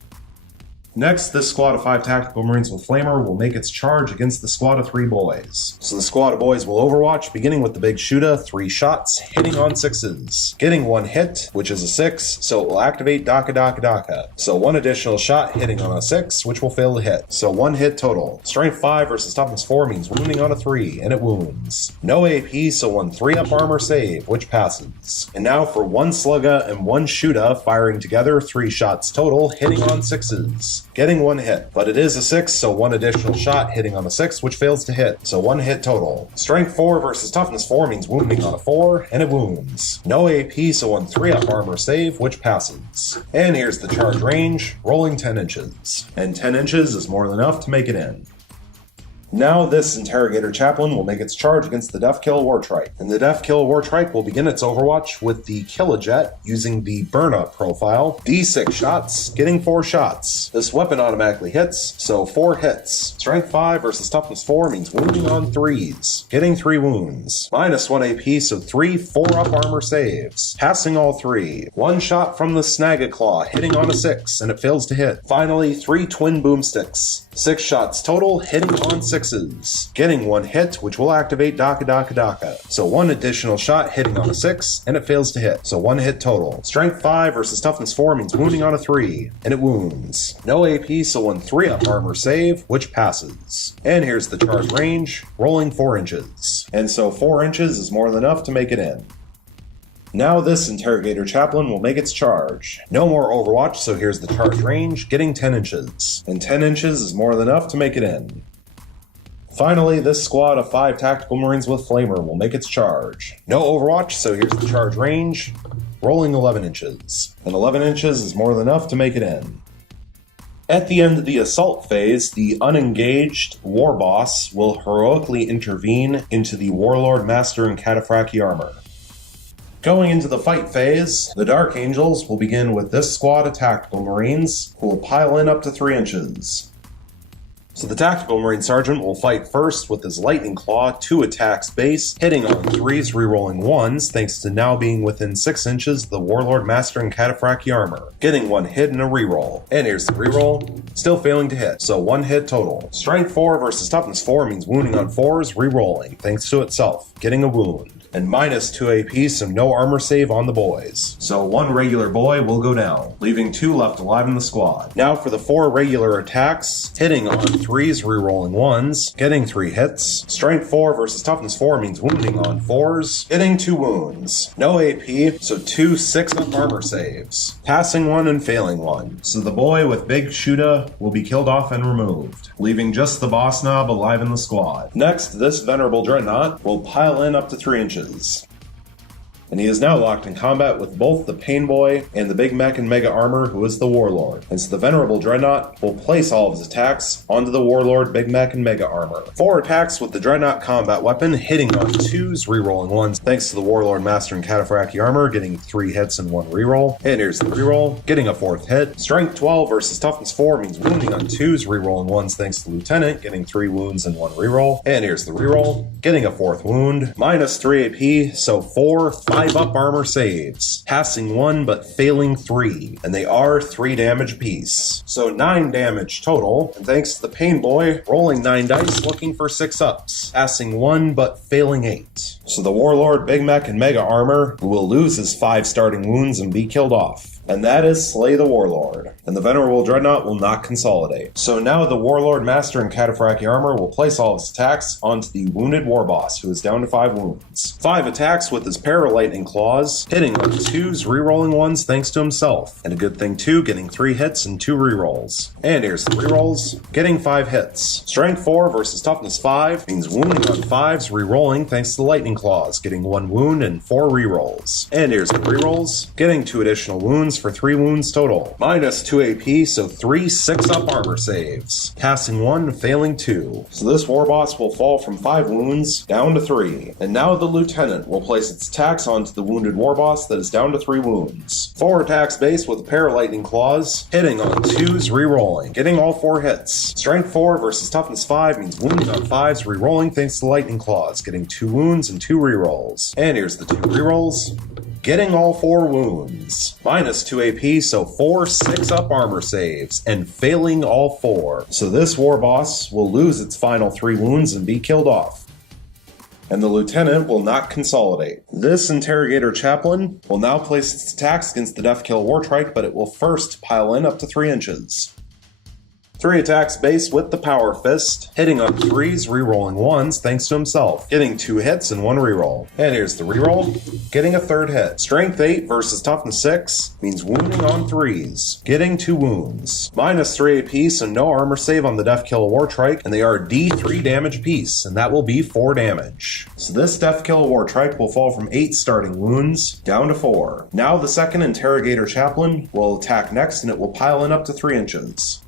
Next, this squad of 5 tactical marines with flamer will make its charge against the squad of 3 boys. So the squad of boys will overwatch, beginning with the big Shuda, 3 shots, hitting on 6s. Getting 1 hit, which is a 6, so it will activate Daka Daka Daka. So 1 additional shot hitting on a 6, which will fail to hit. So 1 hit total. Strength 5 versus toughness 4 means wounding on a 3, and it wounds. No AP, so 1 3-up armor save, which passes. And now for 1 Slugga and 1 Shuda firing together, 3 shots total, hitting on 6s. Getting 1 hit, but it is a 6, so 1 additional shot hitting on a 6, which fails to hit, so 1 hit total. Strength 4 versus toughness 4 means wounding on a 4, and it wounds. No AP, so 1 3-up armor save, which passes. And here's the charge range, rolling 10 inches. And 10 inches is more than enough to make it in. Now this interrogator chaplain will make its charge against the Death Kill Wartrike. And the Death Kill Wartrike will begin its overwatch with the Killajet using the Burn-Up profile. D6 shots, getting 4 shots. This weapon automatically hits, so 4 hits. Strength 5 versus toughness 4 means wounding on 3s. Getting 3 wounds. Minus 1 AP, so 3 4-up armor saves. Passing all 3. 1 shot from the Snag-a-Claw, hitting on a 6, and it fails to hit. Finally, 3 twin boomsticks. 6 shots total, hitting on 6s. Getting 1 hit, which will activate Daka Daka Daka. So 1 additional shot hitting on a 6, and it fails to hit. So 1 hit total. Strength 5 versus toughness 4 means wounding on a 3, and it wounds. No AP, so 1 3-up armor save, which passes. And here's the charge range, rolling 4 inches. And so 4 inches is more than enough to make it in. Now this interrogator chaplain will make its charge. No more overwatch, so here's the charge range, getting 10 inches. And 10 inches is more than enough to make it in. Finally, this squad of 5 tactical marines with flamer will make its charge. No overwatch, so here's the charge range, rolling 11 inches. And 11 inches is more than enough to make it in. At the end of the assault phase, the unengaged war boss will heroically intervene into the warlord master in cataphracti armor. Going into the fight phase, the Dark Angels will begin with this squad of Tactical Marines, who will pile in up to 3 inches. So the Tactical Marine Sergeant will fight first with his Lightning Claw, 2 attacks base, hitting on 3s, rerolling 1s, thanks to now being within 6 inches of the Warlord Master and Cataphractii armor, getting 1 hit and a reroll. And here's the reroll, still failing to hit, so 1 hit total. Strength 4 versus Toughness 4 means wounding on 4s, rerolling, thanks to itself, getting a wound. And minus 2 AP, so no armor save on the boys. So 1 regular boy will go down, leaving 2 left alive in the squad. Now for the 4 regular attacks, hitting on 3s, rerolling 1s, getting 3 hits. Strength 4 versus Toughness 4 means wounding on 4s, getting 2 wounds. No AP, so 2 6-up armor saves. Passing 1 and failing 1. So the boy with Big Shuda will be killed off and removed, leaving just the boss knob alive in the squad. Next, this Venerable Dreadnought will pile in up to 3 inches. And he is now locked in combat with both the Pain Boy and the Big Mech and Mega Armor, who is the Warlord. And so the Venerable Dreadnought will place all of his attacks onto the Warlord, Big Mech, and Mega Armor. 4 attacks with the Dreadnought combat weapon, hitting on 2s, rerolling 1s, thanks to the Warlord, Master, and Cataphractii armor, getting 3 hits and 1 reroll. And here's the reroll, getting a 4th hit. Strength 12 versus Toughness 4 means wounding on 2s, rerolling 1s, thanks to the Lieutenant, getting 3 wounds and 1 reroll. And here's the reroll, getting a 4th wound. Minus 3 AP, so 4 5-up armor saves, passing 1 but failing 3, and they are 3 damage apiece. So 9 damage total, and thanks to the Pain Boy, rolling 9 dice looking for 6-ups, passing 1 but failing 8. So the Warlord, Big Mech, and Mega Armor will lose his 5 starting wounds and be killed off. And that is Slay the Warlord. And the Venerable Dreadnought will not consolidate. So now the Warlord, Master, and Cataphractii armor will place all his attacks onto the Wounded Warboss, who is down to 5 wounds. 5 attacks with his Paralightning Claws, hitting on 2s, rerolling 1s thanks to himself. And a good thing too, getting 3 hits and 2 rerolls. And here's the rerolls, getting 5 hits. Strength 4 versus Toughness 5 means wounding on 5s, rerolling thanks to the Lightning Claws, getting 1 wound and 4 rerolls. And here's the rerolls, getting 2 additional wounds for 3 wounds total. Minus 2 AP, so 3 6-up armor saves. Passing 1, failing 2. So this Warboss will fall from 5 wounds down to 3. And now the Lieutenant will place its attacks onto the Wounded Warboss that is down to 3 wounds. 4 attacks base with a pair of Lightning Claws, hitting on 2s, rerolling, getting all 4 hits. Strength 4 versus Toughness 5 means wounding on 5s, rerolling thanks to Lightning Claws, getting 2 wounds and 2 rerolls. And here's the 2 rerolls, getting all 4 wounds. Minus 2 AP, so 4 6-up armor saves, and failing all 4. So this Warboss will lose its final 3 wounds and be killed off. And the Lieutenant will not consolidate. This Interrogator Chaplain will now place its attacks against the Deathkill Wartrike, but it will first pile in up to 3 inches. 3 attacks base with the Power Fist, hitting on 3s, rerolling 1s thanks to himself, getting 2 hits and 1 reroll. And here's the reroll, getting a 3rd hit. Strength 8 versus Toughness 6 means wounding on 3s, getting 2 wounds. Minus 3 AP, so no armor save on the Deathkill Wartrike, and they are D3 damage apiece, and that will be 4 damage. So this Deathkill Wartrike will fall from 8 starting wounds down to 4. Now the second Interrogator Chaplain will attack next, and it will pile in up to 3 inches.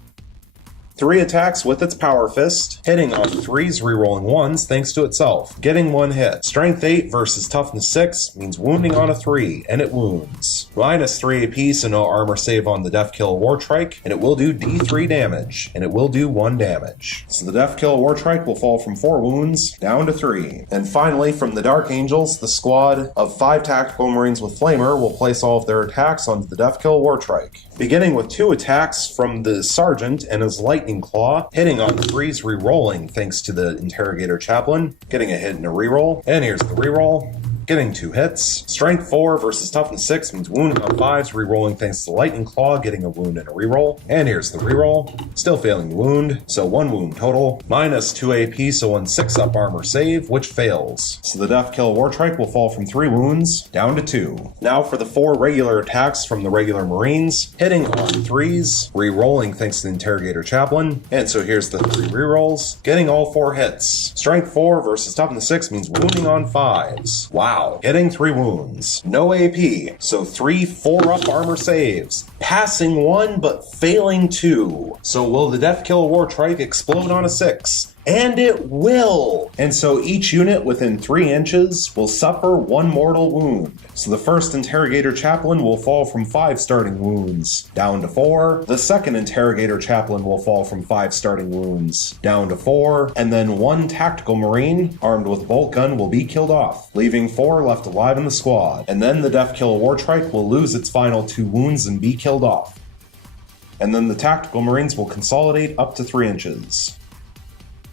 3 attacks with its Power Fist, hitting on 3s, rerolling 1s thanks to itself, getting 1 hit. Strength 8 versus Toughness 6 means wounding on a 3, and it wounds. Minus 3 AP, so no armor save on the Deathkill Wartrike, and it will do D3 damage, and it will do 1 damage. So the Deathkill Wartrike will fall from 4 wounds down to 3. And finally, from the Dark Angels, the squad of 5 Tactical Marines with Flamer will place all of their attacks onto the Deathkill Wartrike, beginning with 2 attacks from the Sergeant and his Lightning Claw, hitting on 3s, rerolling thanks to the Interrogator Chaplain, getting a hit and a reroll. And here's the reroll, getting 2 hits. Strength 4 versus Toughness 6 means wounding on 5s, rerolling thanks to Lightning Claw, getting a wound and a reroll. And here's the reroll, still failing the wound, so 1 wound total. Minus 2 AP, so 1 6-up armor save, which fails. So the Deathkill Wartrike will fall from 3 wounds down to 2. Now for the 4 regular attacks from the regular Marines, hitting on 3s, rerolling thanks to the Interrogator Chaplain. And so here's the 3 rerolls, getting all 4 hits. Strength 4 versus Toughness 6 means wounding on 5s. Wow. Getting 3 wounds. No AP, so 3 4-up armor saves. Passing 1 but failing 2. So will the Deathkill Wartrike explode on a 6? And it will! And so each unit within 3 inches will suffer 1 mortal wound. So the first Interrogator Chaplain will fall from 5 starting wounds, down to 4. The second Interrogator Chaplain will fall from 5 starting wounds, down to 4. And then 1 Tactical Marine, armed with a bolt gun, will be killed off, leaving 4 left alive in the squad. And then the Deathkiller Wartrike will lose its final 2 wounds and be killed off. And then the Tactical Marines will consolidate up to 3 inches.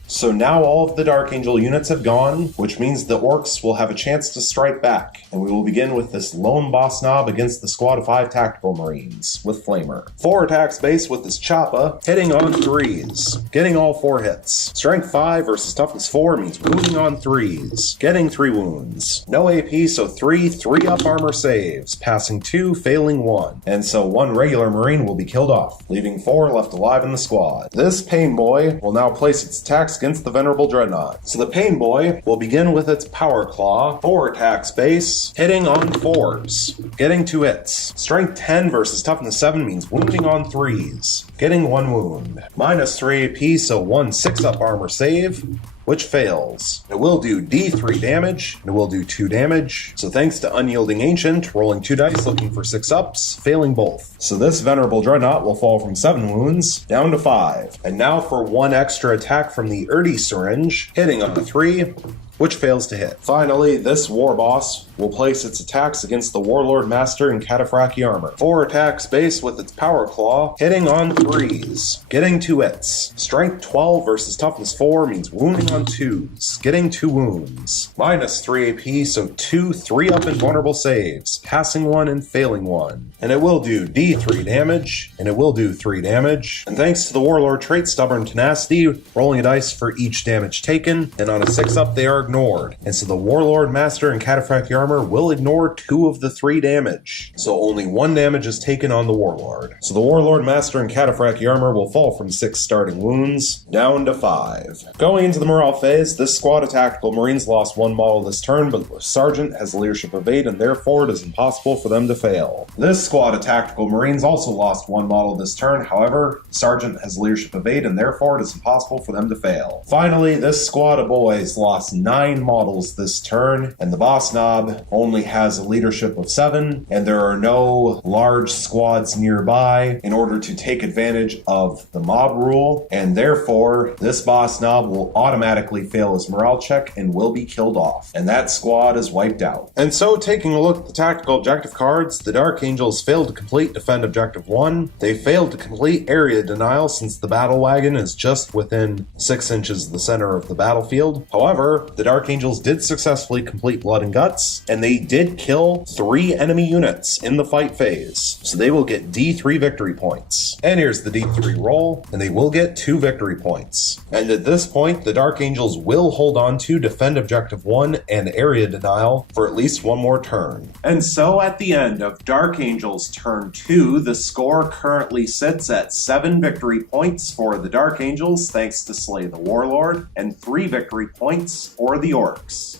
So now all of the Dark Angel units have gone, which means the Orks will have a chance to strike back, and we will begin with this lone boss knob against the squad of 5 Tactical Marines, with Flamer. 4 attacks base with this Choppa, hitting on 3s, getting all 4 hits. Strength 5 versus Toughness 4 means wounding on 3s, getting 3 wounds. No AP, so 3 up armor saves, passing 2, failing 1. And so 1 regular Marine will be killed off, leaving 4 left alive in the squad. This Pain Boy will now place its attacks against the Venerable Dreadnought. So the Pain Boy will begin with its Power Claw, 4 attacks base, hitting on 4s, getting 2 hits. Strength 10 versus Toughness 7 means wounding on 3s, getting 1 wound. Minus 3 AP, so 1 6-up armor save, which fails. It will do D3 damage, and it will do 2 damage. So thanks to Unyielding Ancient, rolling 2 dice looking for 6 ups, failing both. So this Venerable Dreadnought will fall from 7 wounds down to 5. And now for 1 extra attack from the Erdi Syringe, hitting on a 3, which fails to hit. Finally, this War Boss will place its attacks against the Warlord Master in Cataphractii armor. 4 attacks base with its Power Claw, hitting on 3s, getting 2 hits. Strength 12 versus Toughness 4 means wounding on 2s, getting 2 wounds. Minus 3 AP, so 2 3-up invulnerable saves, passing 1 and failing 1. And it will do D3 damage, and it will do 3 damage. And thanks to the Warlord trait Stubborn Tenacity, rolling a dice for each damage taken, and on a 6-up they are ignored. And so the Warlord Master in Cataphractii armor will ignore 2 of the 3 damage. So only 1 damage is taken on the Warlord. So the Warlord Master in Cataphractii armor will fall from 6 starting wounds down to 5. Going into the morale phase, this squad of Tactical Marines lost 1 model this turn, but the Sergeant has leadership of 8 and therefore it is impossible for them to fail. This squad of Tactical Marines also lost 1 model this turn, however, the Sergeant has leadership of 8 and therefore it is impossible for them to fail. Finally, this squad of boys lost 9 models this turn, and the Boss Knob only has a leadership of 7, and there are no large squads nearby in order to take advantage of the mob rule, and therefore this Boss Knob will automatically fail his morale check and will be killed off, and that squad is wiped out. And so, taking a look at the tactical objective cards, the Dark Angels failed to complete Defend Objective 1, they failed to complete Area Denial since the battle wagon is just within 6 inches of the center of the battlefield. However, the Dark Angels did successfully complete Blood and Guts, and they did kill 3 enemy units in the fight phase, so they will get D3 victory points. And here's the D3 roll, and they will get 2 victory points. And at this point, the Dark Angels will hold on to Defend Objective 1 and Area Denial for at least 1 more turn. And so at the end of Dark Angels turn 2, the score currently sits at 7 victory points for the Dark Angels thanks to Slay the Warlord, and 3 victory points for the Orks.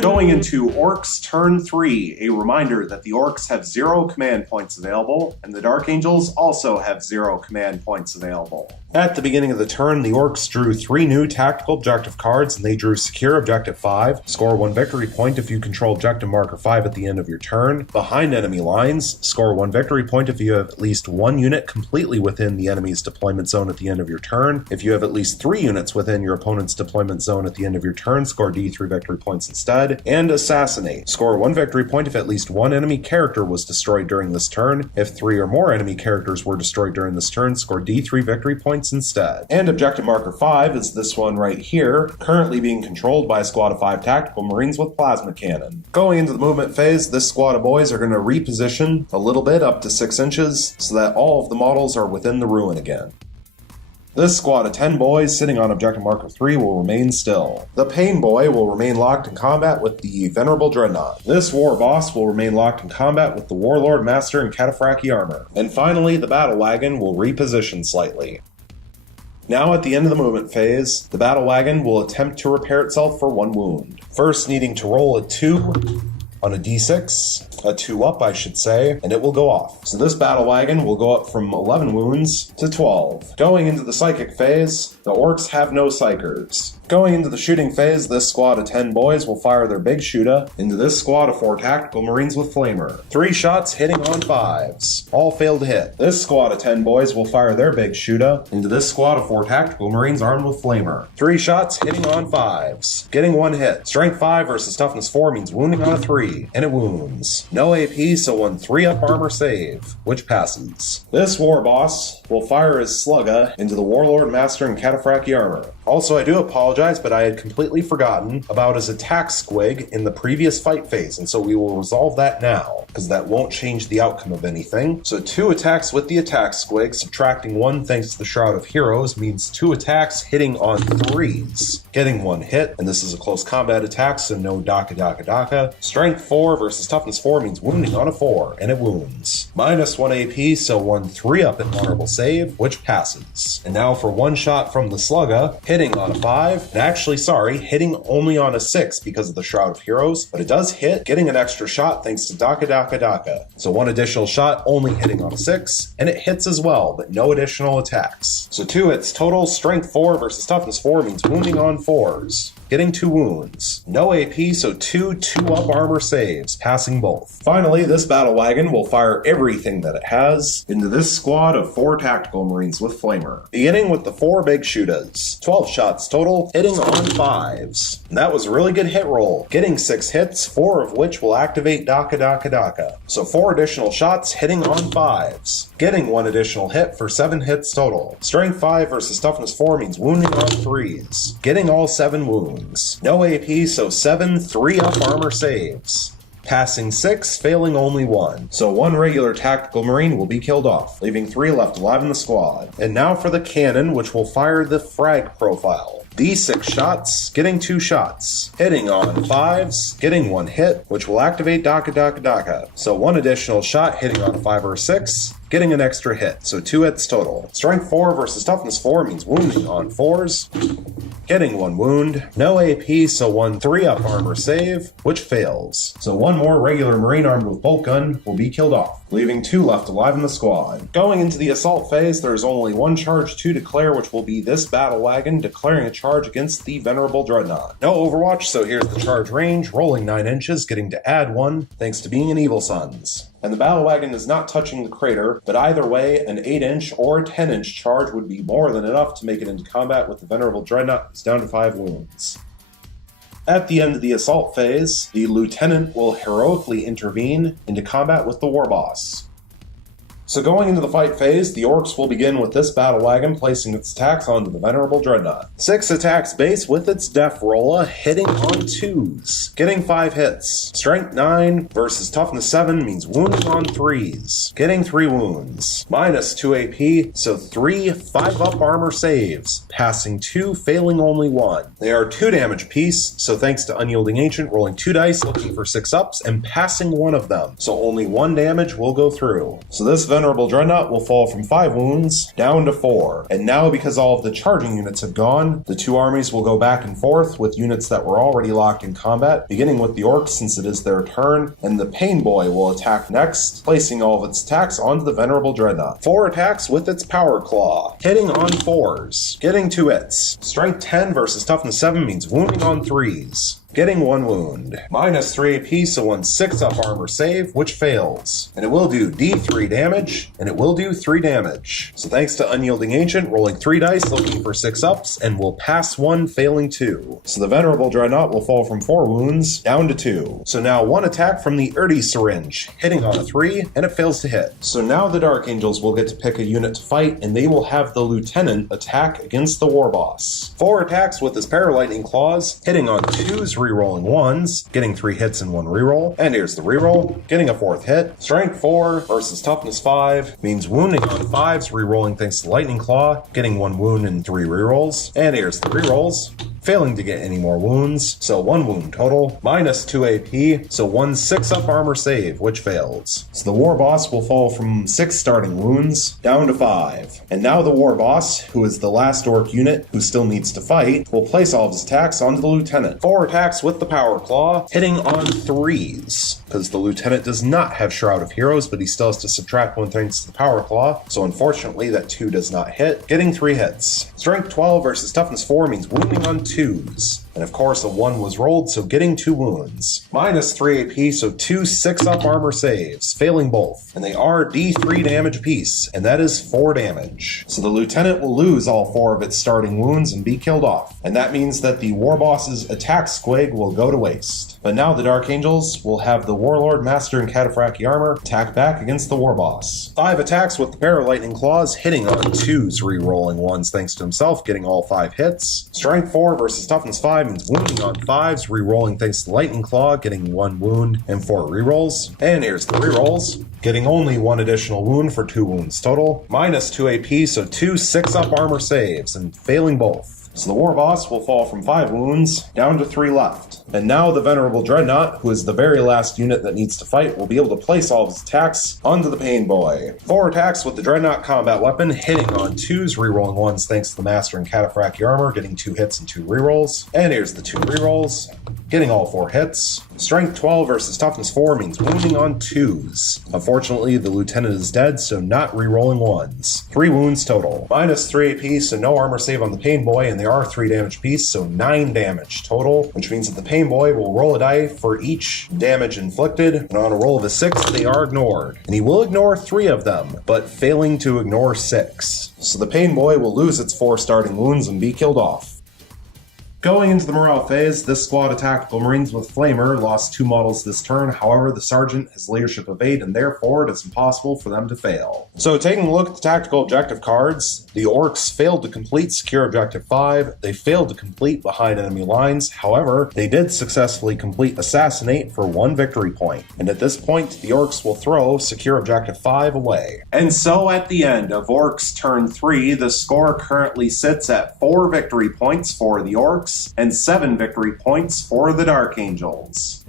Going into Orks turn 3, a reminder that the Orks have 0 command points available, and the Dark Angels also have 0 command points available. At the beginning of the turn, the Orks drew 3 new tactical objective cards, and they drew Secure Objective 5, score 1 victory point if you control Objective Marker 5 at the end of your turn. Behind enemy lines, score 1 victory point if you have at least 1 unit completely within the enemy's deployment zone at the end of your turn. If you have at least 3 units within your opponent's deployment zone at the end of your turn, score D3 victory points instead. And Assassinate, score 1 victory point if at least 1 enemy character was destroyed during this turn. If 3 or more enemy characters were destroyed during this turn, score D3 victory points instead. And Objective Marker 5 is this one right here, currently being controlled by a squad of 5 Tactical Marines with Plasma Cannon. Going into the movement phase, this squad of boys are going to reposition a little bit up to 6 inches so that all of the models are within the ruin again. This squad of 10 boys sitting on Objective Marker 3 will remain still. The Pain Boy will remain locked in combat with the Venerable Dreadnought. This War Boss will remain locked in combat with the Warlord Master in Cataphractii armor. And finally, the Battle Wagon will reposition slightly. Now at the end of the movement phase, the Battle Wagon will attempt to repair itself for 1 wound. First needing to roll a 2, on a d6, a 2 up I should say, and it will go off. So this battle wagon will go up from 11 wounds to 12. Going into the psychic phase, the orcs have no psychers. Going into the shooting phase, this squad of 10 boys will fire their big shooter into this squad of 4 tactical marines with flamer. 3 shots hitting on 5s. All failed to hit. This squad of 10 boys will fire their big shooter into this squad of 4 tactical marines armed with flamer. 3 shots hitting on 5s. Getting 1 hit. Strength 5 versus toughness 4 means wounding on a 3, and it wounds. No AP, so 1 3-up armor save, which passes. This war boss will fire his slugga into the warlord master and cataphracti armor. Also, I do apologize, but I had completely forgotten about his attack squig in the previous fight phase, and so we will resolve that now, because that won't change the outcome of anything. So 2 attacks with the attack squig, subtracting 1 thanks to the Shroud of Heroes, means 2 attacks hitting on 3s, getting 1 hit, and this is a close combat attack, so no daka daka daka. Strength 4 versus toughness 4 means wounding on a 4, and it wounds. Minus 1 AP, so 1 3-up invulnerable save, which passes. And now for 1 shot from the slugga, hitting on a 5, and actually, sorry, hitting only on a 6 because of the Shroud of Heroes, but it does hit, getting an extra shot thanks to daka daka daka. So 1 additional shot, only hitting on a 6, and it hits as well, but no additional attacks. So 2 hits total. Strength 4 versus toughness 4 means wounding on 4s. Getting 2 wounds. No AP, so 2 2-up armor saves, passing both. Finally, this battle wagon will fire everything that it has into this squad of 4 tactical marines with flamer. Beginning with the 4 big shooters. 12 shots total, hitting on 5s. And that was a really good hit roll, getting 6 hits, 4 of which will activate daka daka daka. So 4 additional shots hitting on 5s. Getting 1 additional hit for 7 hits total. Strength 5 versus toughness 4 means wounding on 3s. Getting all 7 wounds. No AP, so 7 3-up armor saves. Passing 6, failing only 1. So 1 regular tactical marine will be killed off, leaving 3 left alive in the squad. And now for the cannon, which will fire the frag profile. D6 shots, getting 2 shots. Hitting on 5s, getting 1 hit, which will activate daka daka daka. So 1 additional shot hitting on a 5 or 6, getting an extra hit, so 2 hits total. Strength 4 versus toughness 4 means wounding on 4s. Getting 1 wound. No AP, so 1 3-up armor save, which fails. So 1 more regular marine armed with bolt gun will be killed off, leaving 2 left alive in the squad. Going into the assault phase, there is only 1 charge to declare, which will be this battle wagon declaring a charge against the venerable dreadnought. No overwatch, so here's the charge range, rolling 9 inches, getting to add 1, thanks to being an Evil Sons. And the battle wagon is not touching the crater, but either way, an 8-inch or a 10-inch charge would be more than enough to make it into combat with the venerable dreadnought, who's down to 5 wounds. At the end of the assault phase, the lieutenant will heroically intervene into combat with the war boss. So going into the fight phase, the orcs will begin with this battle wagon placing its attacks onto the venerable dreadnought. 6 attacks base with its def rolla, hitting on 2s, getting 5 hits. Strength 9 versus toughness 7 means wounding on 3s, getting 3 wounds. Minus 2 AP, so 3 5-up armor saves, passing 2, failing only 1. They are 2 damage apiece, so thanks to Unyielding Ancient, rolling 2 dice, looking for 6 ups, and passing 1 of them, so only 1 damage will go through. So this venerable dreadnought will fall from 5 wounds down to 4. And now, because all of the charging units have gone, the 2 armies will go back and forth with units that were already locked in combat, beginning with the orcs since it is their turn, and the pain boy will attack next, placing all of its attacks onto the venerable dreadnought. 4 attacks with its power claw, hitting on 4s, getting 2 hits. Strength 10 versus toughness 7 means wounding on 3s, getting 1 wound. Minus 3 AP, so 1 6-up armor save, which fails. And it will do D3 damage, and it will do 3 damage. So thanks to Unyielding Ancient, rolling 3 dice, looking for 6 ups, and will pass 1, failing 2. So the venerable dreadnought will fall from 4 wounds down to 2. So now 1 attack from the Erdi Syringe, hitting on a 3, and it fails to hit. So now the Dark Angels will get to pick a unit to fight, and they will have the lieutenant attack against the war boss. 4 attacks with his Paralightning Claws, hitting on 2s, re-rolling 1s, getting 3 hits and 1 reroll. And here's the reroll, getting a 4th hit. Strength 4 versus toughness 5 means wounding on 5s, re-rolling thanks to Lightning Claw, getting 1 wound and 3 rerolls. And here's the rerolls. failing to get any more wounds, so 1 wound total, minus 2 AP, so 1 6-up armor save, which fails. So the war boss will fall from 6 starting wounds down to 5. And now the war boss, who is the last orc unit who still needs to fight, will place all of his attacks onto the lieutenant. 4 attacks with the power claw, hitting on 3s, because the lieutenant does not have Shroud of Heroes, but he still has to subtract 1 thanks to the power claw, so unfortunately that 2 does not hit, getting 3 hits. Strength 12 versus toughness 4 means wounding on 2s. And of course a 1 was rolled, so getting 2 wounds. Minus 3 AP, so 2 6-up armor saves, failing both. And they are D3 damage apiece, and that is 4 damage. So the lieutenant will lose all 4 of its starting wounds and be killed off. And that means that the war boss's attack squig will go to waste. But now the Dark Angels will have the Warlord, Master, and Cataphractii armor attack back against the war boss. 5 attacks with the Paralightning Claws, hitting on 2s, re-rolling 1s thanks to himself, getting all 5 hits. Strength 4 versus toughness 5 means wounding on 5s, re-rolling thanks to Lightning Claw, getting 1 wound and 4 re-rolls. And here's the re-rolls, getting only 1 additional wound for 2 wounds total. Minus 2 AP, so 2 6-up armor saves, and failing both. So the war boss will fall from 5 wounds down to 3 left. And now the Venerable Dreadnought, who is the very last unit that needs to fight, will be able to place all of his attacks onto the Pain Boy. 4 attacks with the Dreadnought combat weapon, hitting on 2s, rerolling 1s thanks to the Master and Cataphractii armor, getting 2 hits and 2 rerolls. And here's the 2 rerolls, getting all 4 hits. Strength 12 versus toughness 4 means wounding on 2s. Unfortunately, the lieutenant is dead, so not rerolling 1s. 3 wounds total. Minus 3 AP, so no armor save on the Pain Boy, and they are 3 damage apiece, so 9 damage total, which means that the Pain Boy will roll a die for each damage inflicted, and on a roll of a 6, they are ignored. And he will ignore 3 of them, but failing to ignore 6. So the Pain Boy will lose its 4 starting wounds and be killed off. Going into the morale phase, this squad of Tactical Marines with Flamer lost 2 models this turn. However, the Sergeant has leadership of 8, and therefore it is impossible for them to fail. So taking a look at the tactical objective cards, the Orks failed to complete Secure Objective 5, they failed to complete Behind Enemy Lines, however, they did successfully complete Assassinate for 1 victory point. And at this point, the Orks will throw Secure Objective 5 away. And so at the end of Orks turn 3, the score currently sits at 4 victory points for the Orks, and 7 victory points for the Dark Angels.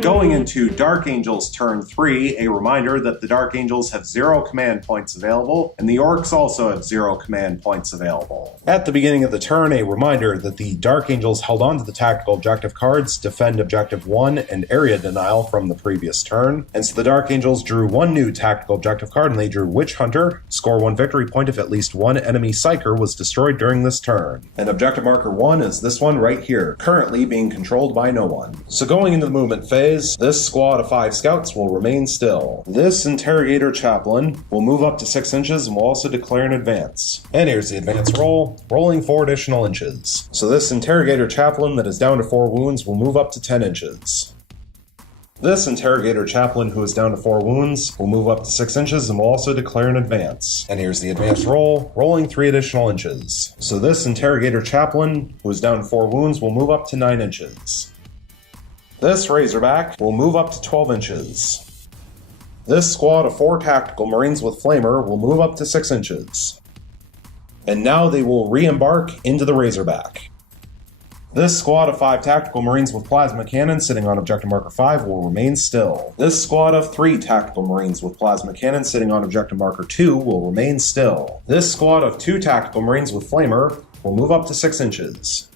Going into Dark Angels turn 3, a reminder that the Dark Angels have 0 command points available, and the Orks also have 0 command points available. At the beginning of the turn, a reminder that the Dark Angels held on to the tactical objective cards, Defend Objective 1, and Area Denial from the previous turn, and so the Dark Angels drew 1 new tactical objective card, and they drew Witch Hunter, score 1 victory point if at least 1 enemy Psyker was destroyed during this turn. And Objective Marker 1 is this one right here, currently being controlled by no one. So going into the movement phase, this squad of 5 scouts will remain still. This Interrogator Chaplain will move up to 6 inches and will also declare an advance. And here's the advance roll, rolling 4 additional inches. So this Interrogator Chaplain that is down to 4 wounds will move up to 10 inches. This Interrogator Chaplain, who is down to 4 wounds, will move up to 6 inches and will also declare an advance. And here's the advance roll, rolling 3 additional inches. So this Interrogator Chaplain, who is down to 4 wounds, will move up to 9 inches. This Razorback will move up to 12 inches. This squad of 4 Tactical Marines with Flamer will move up to 6 inches. And now they will re-embark into the Razorback. This squad of 5 Tactical Marines with Plasma Cannon sitting on Objective Marker 5 will remain still. This squad of 3 Tactical Marines with Plasma Cannon sitting on Objective Marker 2 will remain still. This squad of 2 Tactical Marines with Flamer will move up to 6 inches.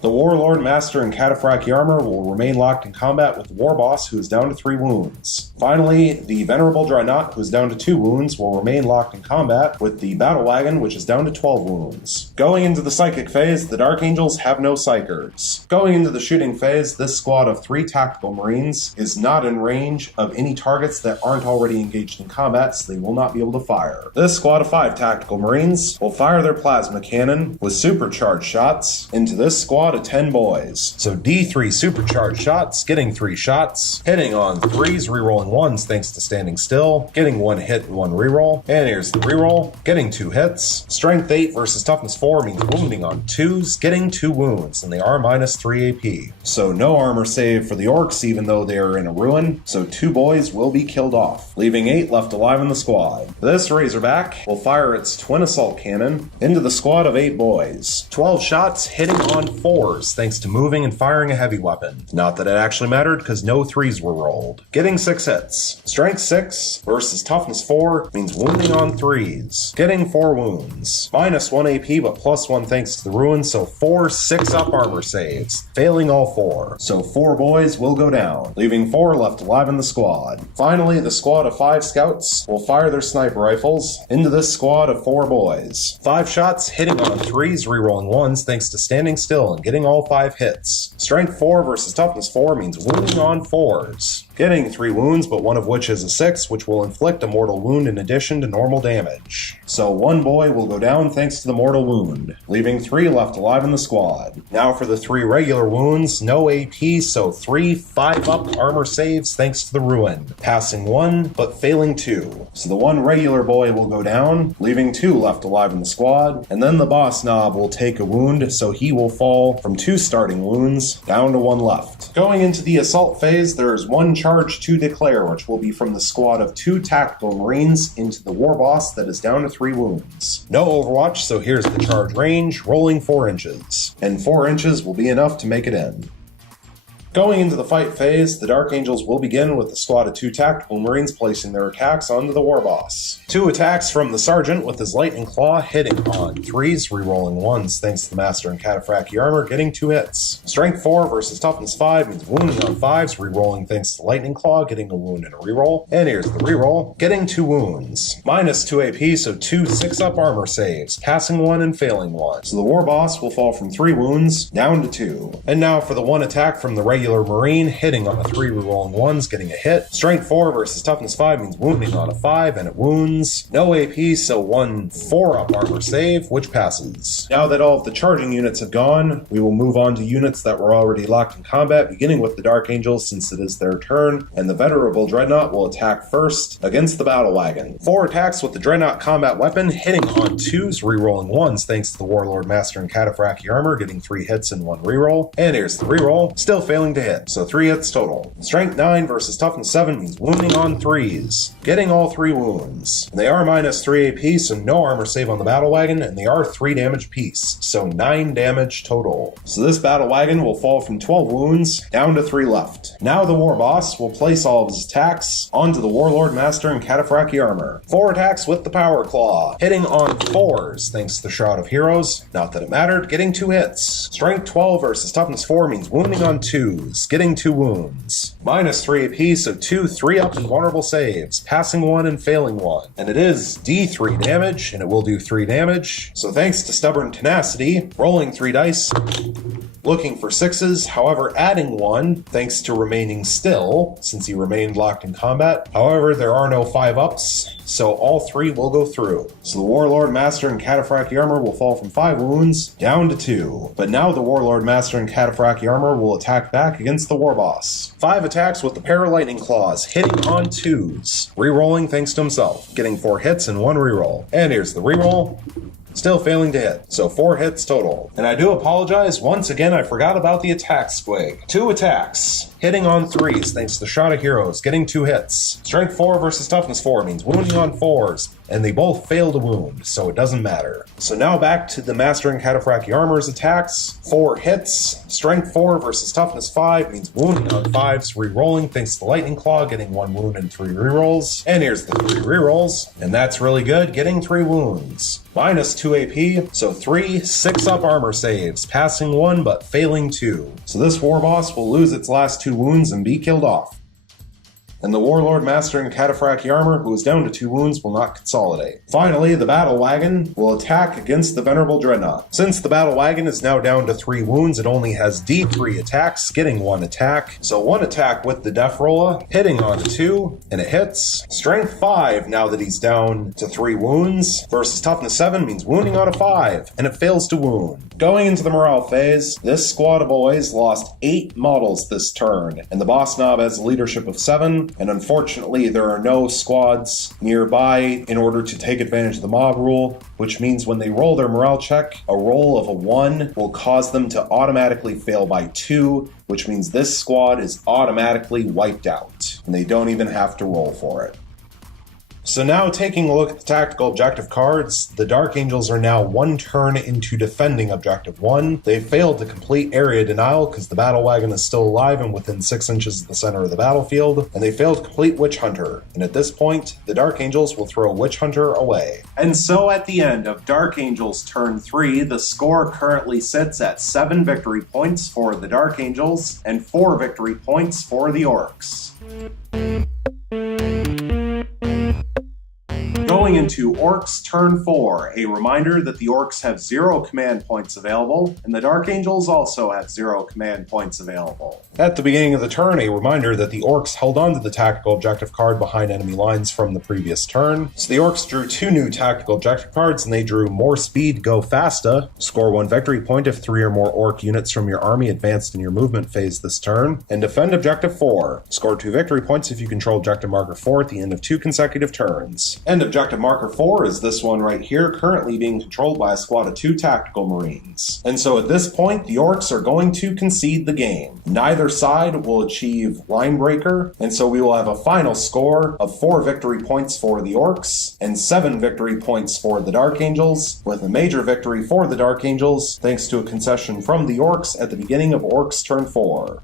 The Warlord, Master, and Cataphractii armor will remain locked in combat with the War Boss, who is down to 3 wounds. Finally, the Venerable Dreadnought, who is down to 2 wounds, will remain locked in combat with the Battle Wagon, which is down to 12 wounds. Going into the Psychic phase, the Dark Angels have no Psychers. Going into the Shooting phase, this squad of 3 Tactical Marines is not in range of any targets that aren't already engaged in combat, so they will not be able to fire. This squad of 5 Tactical Marines will fire their Plasma Cannon with supercharged shots into this squad squad of 10 boys. So D3 supercharged shots, getting 3 shots, hitting on 3s, rerolling 1s thanks to standing still, getting 1 hit and 1 reroll. And here's the reroll, getting 2 hits. Strength 8 versus toughness 4 means wounding on 2s, getting 2 wounds, and they are minus 3 AP. So no armor save for the Orks even though they are in a ruin, so 2 boys will be killed off, leaving 8 left alive in the squad. This Razorback will fire its twin assault cannon into the squad of 8 boys. 12 shots hitting on 4s thanks to moving and firing a heavy weapon. Not that it actually mattered because no 3s were rolled. Getting 6 hits. Strength 6 versus toughness 4 means wounding on 3s. Getting 4 wounds. Minus 1 AP but plus 1 thanks to the ruin, so 4 6-up armor saves. Failing all 4. So 4 boys will go down, leaving 4 left alive in the squad. Finally, the squad of 5 scouts will fire their sniper rifles into this squad of 4 boys. 5 shots hitting on 3s, rerolling 1s thanks to standing still and getting all 5 hits. Strength 4 versus toughness 4 means wounding on 4s. Getting 3 wounds, but one of which is a 6, which will inflict a mortal wound in addition to normal damage. So 1 boy will go down thanks to the mortal wound, leaving 3 left alive in the squad. Now for the 3 regular wounds, no AP, so 3 5-up armor saves thanks to the ruin, passing 1 but failing 2. So the 1 regular boy will go down, leaving 2 left alive in the squad, and then the boss knob will take a wound, so he will fall from 2 starting wounds down to 1 left. Going into the assault phase, there is 1 charge to declare, which will be from the squad of 2 tactical marines into the war boss that is down to 3 wounds. No overwatch, so here's the charge range, rolling 4 inches. And 4 inches will be enough to make it in. Going into the fight phase, the Dark Angels will begin with the squad of 2 tactical marines placing their attacks onto the war boss. 2 attacks from the sergeant with his lightning claw hitting on 3s, rerolling 1s thanks to the master and cataphractii armor, getting 2 hits. Strength 4 versus toughness 5 means wounding on 5s, rerolling thanks to lightning claw, getting a wound and a reroll. And here's the reroll, getting 2 wounds. Minus 2 AP, so 2 6-up armor saves, passing 1 and failing 1. So the war boss will fall from 3 wounds down to 2. And now for the 1 attack from the regular marine, hitting on a 3, rerolling 1s, getting a hit. Strength 4 versus toughness 5 means wounding on a 5, and it wounds. No AP, so 1 4-up armor save, which passes. Now that all of the charging units have gone, we will move on to units that were already locked in combat, beginning with the Dark Angels since it is their turn, and the Venerable Dreadnought will attack first against the Battle Wagon. 4 attacks with the Dreadnought combat weapon, hitting on 2s, rerolling 1s thanks to the Warlord Master and cataphractii armor, getting 3 hits and 1 reroll. And here's the reroll, still failing to hit, so 3 hits total. Strength 9 versus toughness 7 means wounding on 3s, getting all 3 wounds. They are minus 3 AP, so no armor save on the battle wagon, and they are 3 damage apiece, so 9 damage total. So this battle wagon will fall from 12 wounds down to 3 left. Now the war boss will place all of his attacks onto the Warlord Master and cataphractii armor. 4 attacks with the power claw, hitting on 4s thanks to the Shroud of Heroes, not that it mattered, getting 2 hits. Strength 12 versus toughness 4 means wounding on 2s, getting 2 wounds. Minus 3 AP, so 2 3-up invulnerable saves, passing 1 and failing 1. And it is D3 damage, and it will do 3 damage. So thanks to stubborn tenacity, rolling 3 dice, looking for 6s, however adding 1 thanks to remaining still, since he remained locked in combat. However, there are no 5-ups, so all 3 will go through. So the Warlord Master and cataphractii armor will fall from 5 wounds down to 2. But now the Warlord Master and cataphractii armor will attack back against the war boss. 5 attacks with the Paralightning Claws, hitting on 2s, rerolling thanks to himself, getting 4 hits and 1 reroll. And here's the reroll, still failing to hit, so 4 hits total. And I do apologize, once again I forgot about the attack squig. 2 attacks, hitting on 3s thanks to the Shroud of Heroes, getting 2 hits. Strength 4 versus toughness 4 means wounding on 4s, and they both fail to wound, so it doesn't matter. So now back to the Master and cataphractii armor's attacks. 4 hits, strength 4 versus toughness 5 means wounding on 5s, rerolling thanks to the lightning claw, getting 1 wound and 3 rerolls. And here's the 3 rerolls, and that's really good, getting 3 wounds. Minus 2 AP, so 3 6-up armor saves, passing 1 but failing 2. So this war boss will lose its last 2 wounds and be killed off. and the Warlord mastering Cataphractii armor, who is down to 2 wounds, will not consolidate. Finally, the Battle Wagon will attack against the Venerable Dreadnought. Since the Battle Wagon is now down to 3 wounds, it only has D3 attacks, getting 1 attack. So 1 attack with the Def Rolla, hitting on 2, and it hits. Strength 5 now that he's down to 3 wounds, versus Toughness 7 means wounding on a 5, and it fails to wound. Going into the morale phase, this squad of boys lost 8 models this turn, and the boss knob has a leadership of 7, and unfortunately there are no squads nearby in order to take advantage of the mob rule, which means when they roll their morale check, a roll of a 1 will cause them to automatically fail by 2, which means this squad is automatically wiped out, and they don't even have to roll for it. So now taking a look at the tactical objective cards, the Dark Angels are now 1 turn into defending objective 1. They failed to complete area denial because the Battle Wagon is still alive and within 6 inches of the center of the battlefield, and they failed to complete Witch Hunter. And at this point, the Dark Angels will throw Witch Hunter away. And so at the end of Dark Angels turn 3, the score currently sits at 7 victory points for the Dark Angels and 4 victory points for the Orks. Going into Orks turn 4, a reminder that the Orks have 0 command points available, and the Dark Angels also have 0 command points available. At the beginning of the turn, a reminder that the Orks held on to the tactical objective card behind enemy lines from the previous turn. So the Orks drew 2 new tactical objective cards, and they drew More Speed, Go Fasta. Score 1 victory point if 3 or more Ork units from your army advanced in your movement phase this turn. And Defend Objective 4. Score 2 victory points if you control Objective Marker 4 at the end of 2 consecutive turns. And Objective Marker 4 is this one right here, currently being controlled by a squad of 2 tactical marines. And so at this point, the Orks are going to concede the game. Neither side will achieve line breaker, and so we will have a final score of 4 victory points for the Orks and 7 victory points for the Dark Angels, with a major victory for the Dark Angels thanks to a concession from the Orks at the beginning of Orks turn 4.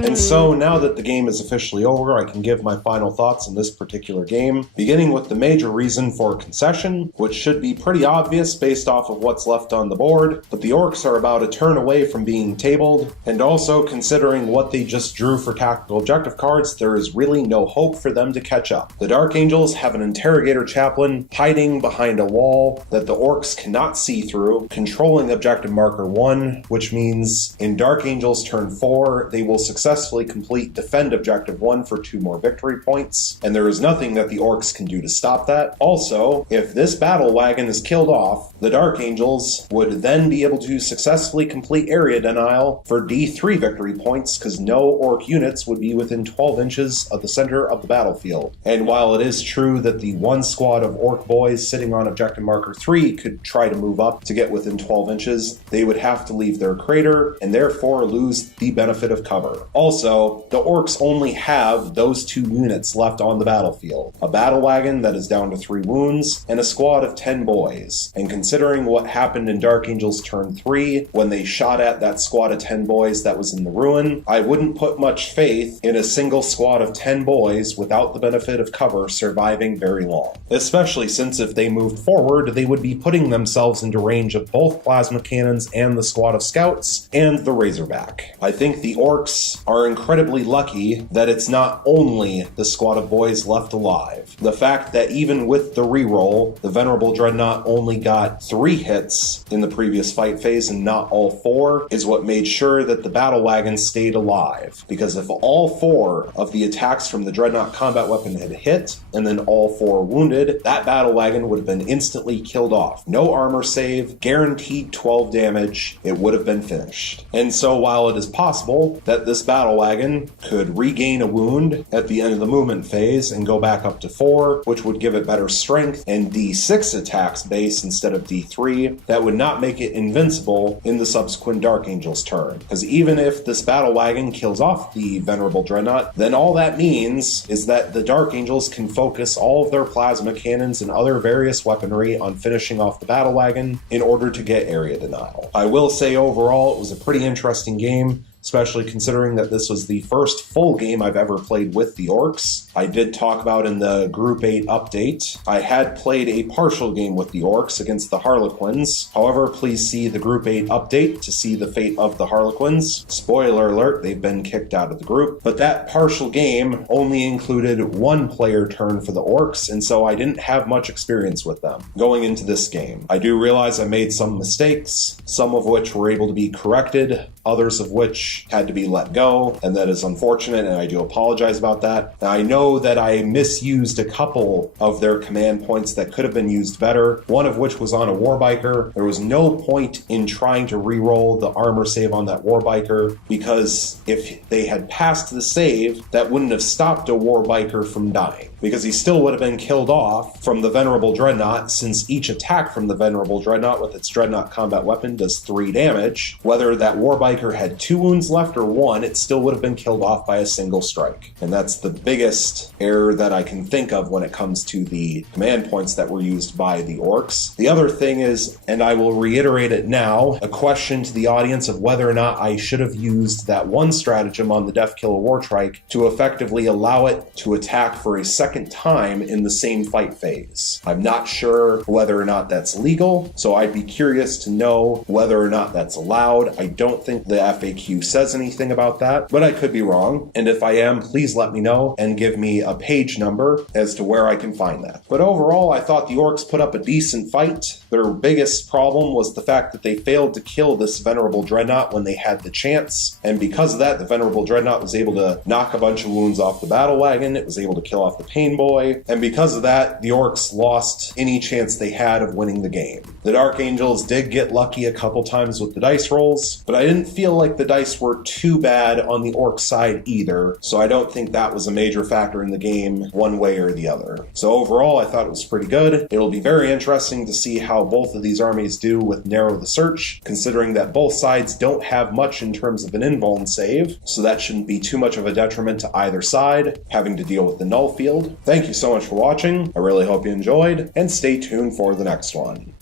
And so now that the game is officially over, I can give my final thoughts on this particular game, beginning with the major reason for concession, which should be pretty obvious based off of what's left on the board, but the Orks are about a turn away from being tabled, and also considering what they just drew for tactical objective cards, there is really no hope for them to catch up. The Dark Angels have an Interrogator Chaplain hiding behind a wall that the Orks cannot see through, controlling Objective Marker 1, which means in Dark Angels turn 4, they will successfully complete Defend Objective 1 for 2 more victory points, and there is nothing that the Orks can do to stop that. Also, if this Battle Wagon is killed off, the Dark Angels would then be able to successfully complete Area Denial for D3 victory points, because no Ork units would be within 12 inches of the center of the battlefield. And while it is true that the 1 squad of Ork boys sitting on Objective Marker 3 could try to move up to get within 12 inches, they would have to leave their crater, and therefore lose the benefit of cover. Also, the Orks only have those 2 units left on the battlefield. A Battle Wagon that is down to 3 wounds, and a squad of 10 boys. And considering what happened in Dark Angels turn 3, when they shot at that squad of 10 boys that was in the ruin, I wouldn't put much faith in a single squad of 10 boys without the benefit of cover surviving very long. Especially since if they moved forward, they would be putting themselves into range of both plasma cannons and the squad of scouts and the Razorback. I think the Orks are incredibly lucky that it's not only the squad of boys left alive. The fact that even with the reroll, the Venerable Dreadnought only got 3 hits in the previous fight phase and not all 4 is what made sure that the Battle Wagon stayed alive. Because if all 4 of the attacks from the Dreadnought combat weapon had hit, and then all 4 wounded, that Battle Wagon would have been instantly killed off. No armor save, guaranteed 12 damage, it would have been finished. And so while it is possible that this Battle Wagon could regain a wound at the end of the movement phase and go back up to 4, which would give it better strength and D6 attacks base instead of D3, that would not make it invincible in the subsequent Dark Angels turn. Because even if this Battle Wagon kills off the Venerable Dreadnought, then all that means is that the Dark Angels can focus all of their plasma cannons and other various weaponry on finishing off the Battle Wagon in order to get area denial. I will say overall it was a pretty interesting game. especially considering that this was the first full game I've ever played with the Orks. I did talk about in the Group 8 update, I had played a partial game with the Orks against the Harlequins. However, please see the Group 8 update to see the fate of the Harlequins. Spoiler alert, they've been kicked out of the group. But that partial game only included one player turn for the Orks, and so I didn't have much experience with them going into this game. I do realize I made some mistakes, some of which were able to be corrected, others of which had to be let go, and that is unfortunate, and I do apologize about that. Now, I know that I misused a couple of their command points that could have been used better, one of which was on a Warbiker. There was no point in trying to re-roll the armor save on that Warbiker, because if they had passed the save, that wouldn't have stopped a Warbiker from dying, because he still would have been killed off from the Venerable Dreadnought, since each attack from the Venerable Dreadnought with its Dreadnought combat weapon does 3 damage. Whether that Warbiker had 2 wounds left or 1, it still would have been killed off by a single strike. And that's the biggest error that I can think of when it comes to the command points that were used by the Orks. The other thing is, and I will reiterate it now, a question to the audience of whether or not I should have used that one stratagem on the Deathkiller Wartrike to effectively allow it to attack for a second time in the same fight phase. I'm not sure whether or not that's legal, so I'd be curious to know whether or not that's allowed. I don't think the FAQ says anything about that, but I could be wrong. And if I am, please let me know and give me a page number as to where I can find that. But overall, I thought the Orks put up a decent fight. Their biggest problem was the fact that they failed to kill this Venerable Dreadnought when they had the chance, and because of that, the Venerable Dreadnought was able to knock a bunch of wounds off the battle wagon, it was able to kill off the Pain Boy, and because of that, the Orks lost any chance they had of winning the game. The Dark Angels did get lucky a couple times with the dice rolls, but I didn't feel like the dice were too bad on the Orc side either, so I don't think that was a major factor in the game one way or the other. So overall, I thought it was pretty good. It'll be very interesting to see how both of these armies do with Narrow the Search, considering that both sides don't have much in terms of an invuln save, so that shouldn't be too much of a detriment to either side, having to deal with the null field. Thank you so much for watching, I really hope you enjoyed, and stay tuned for the next one.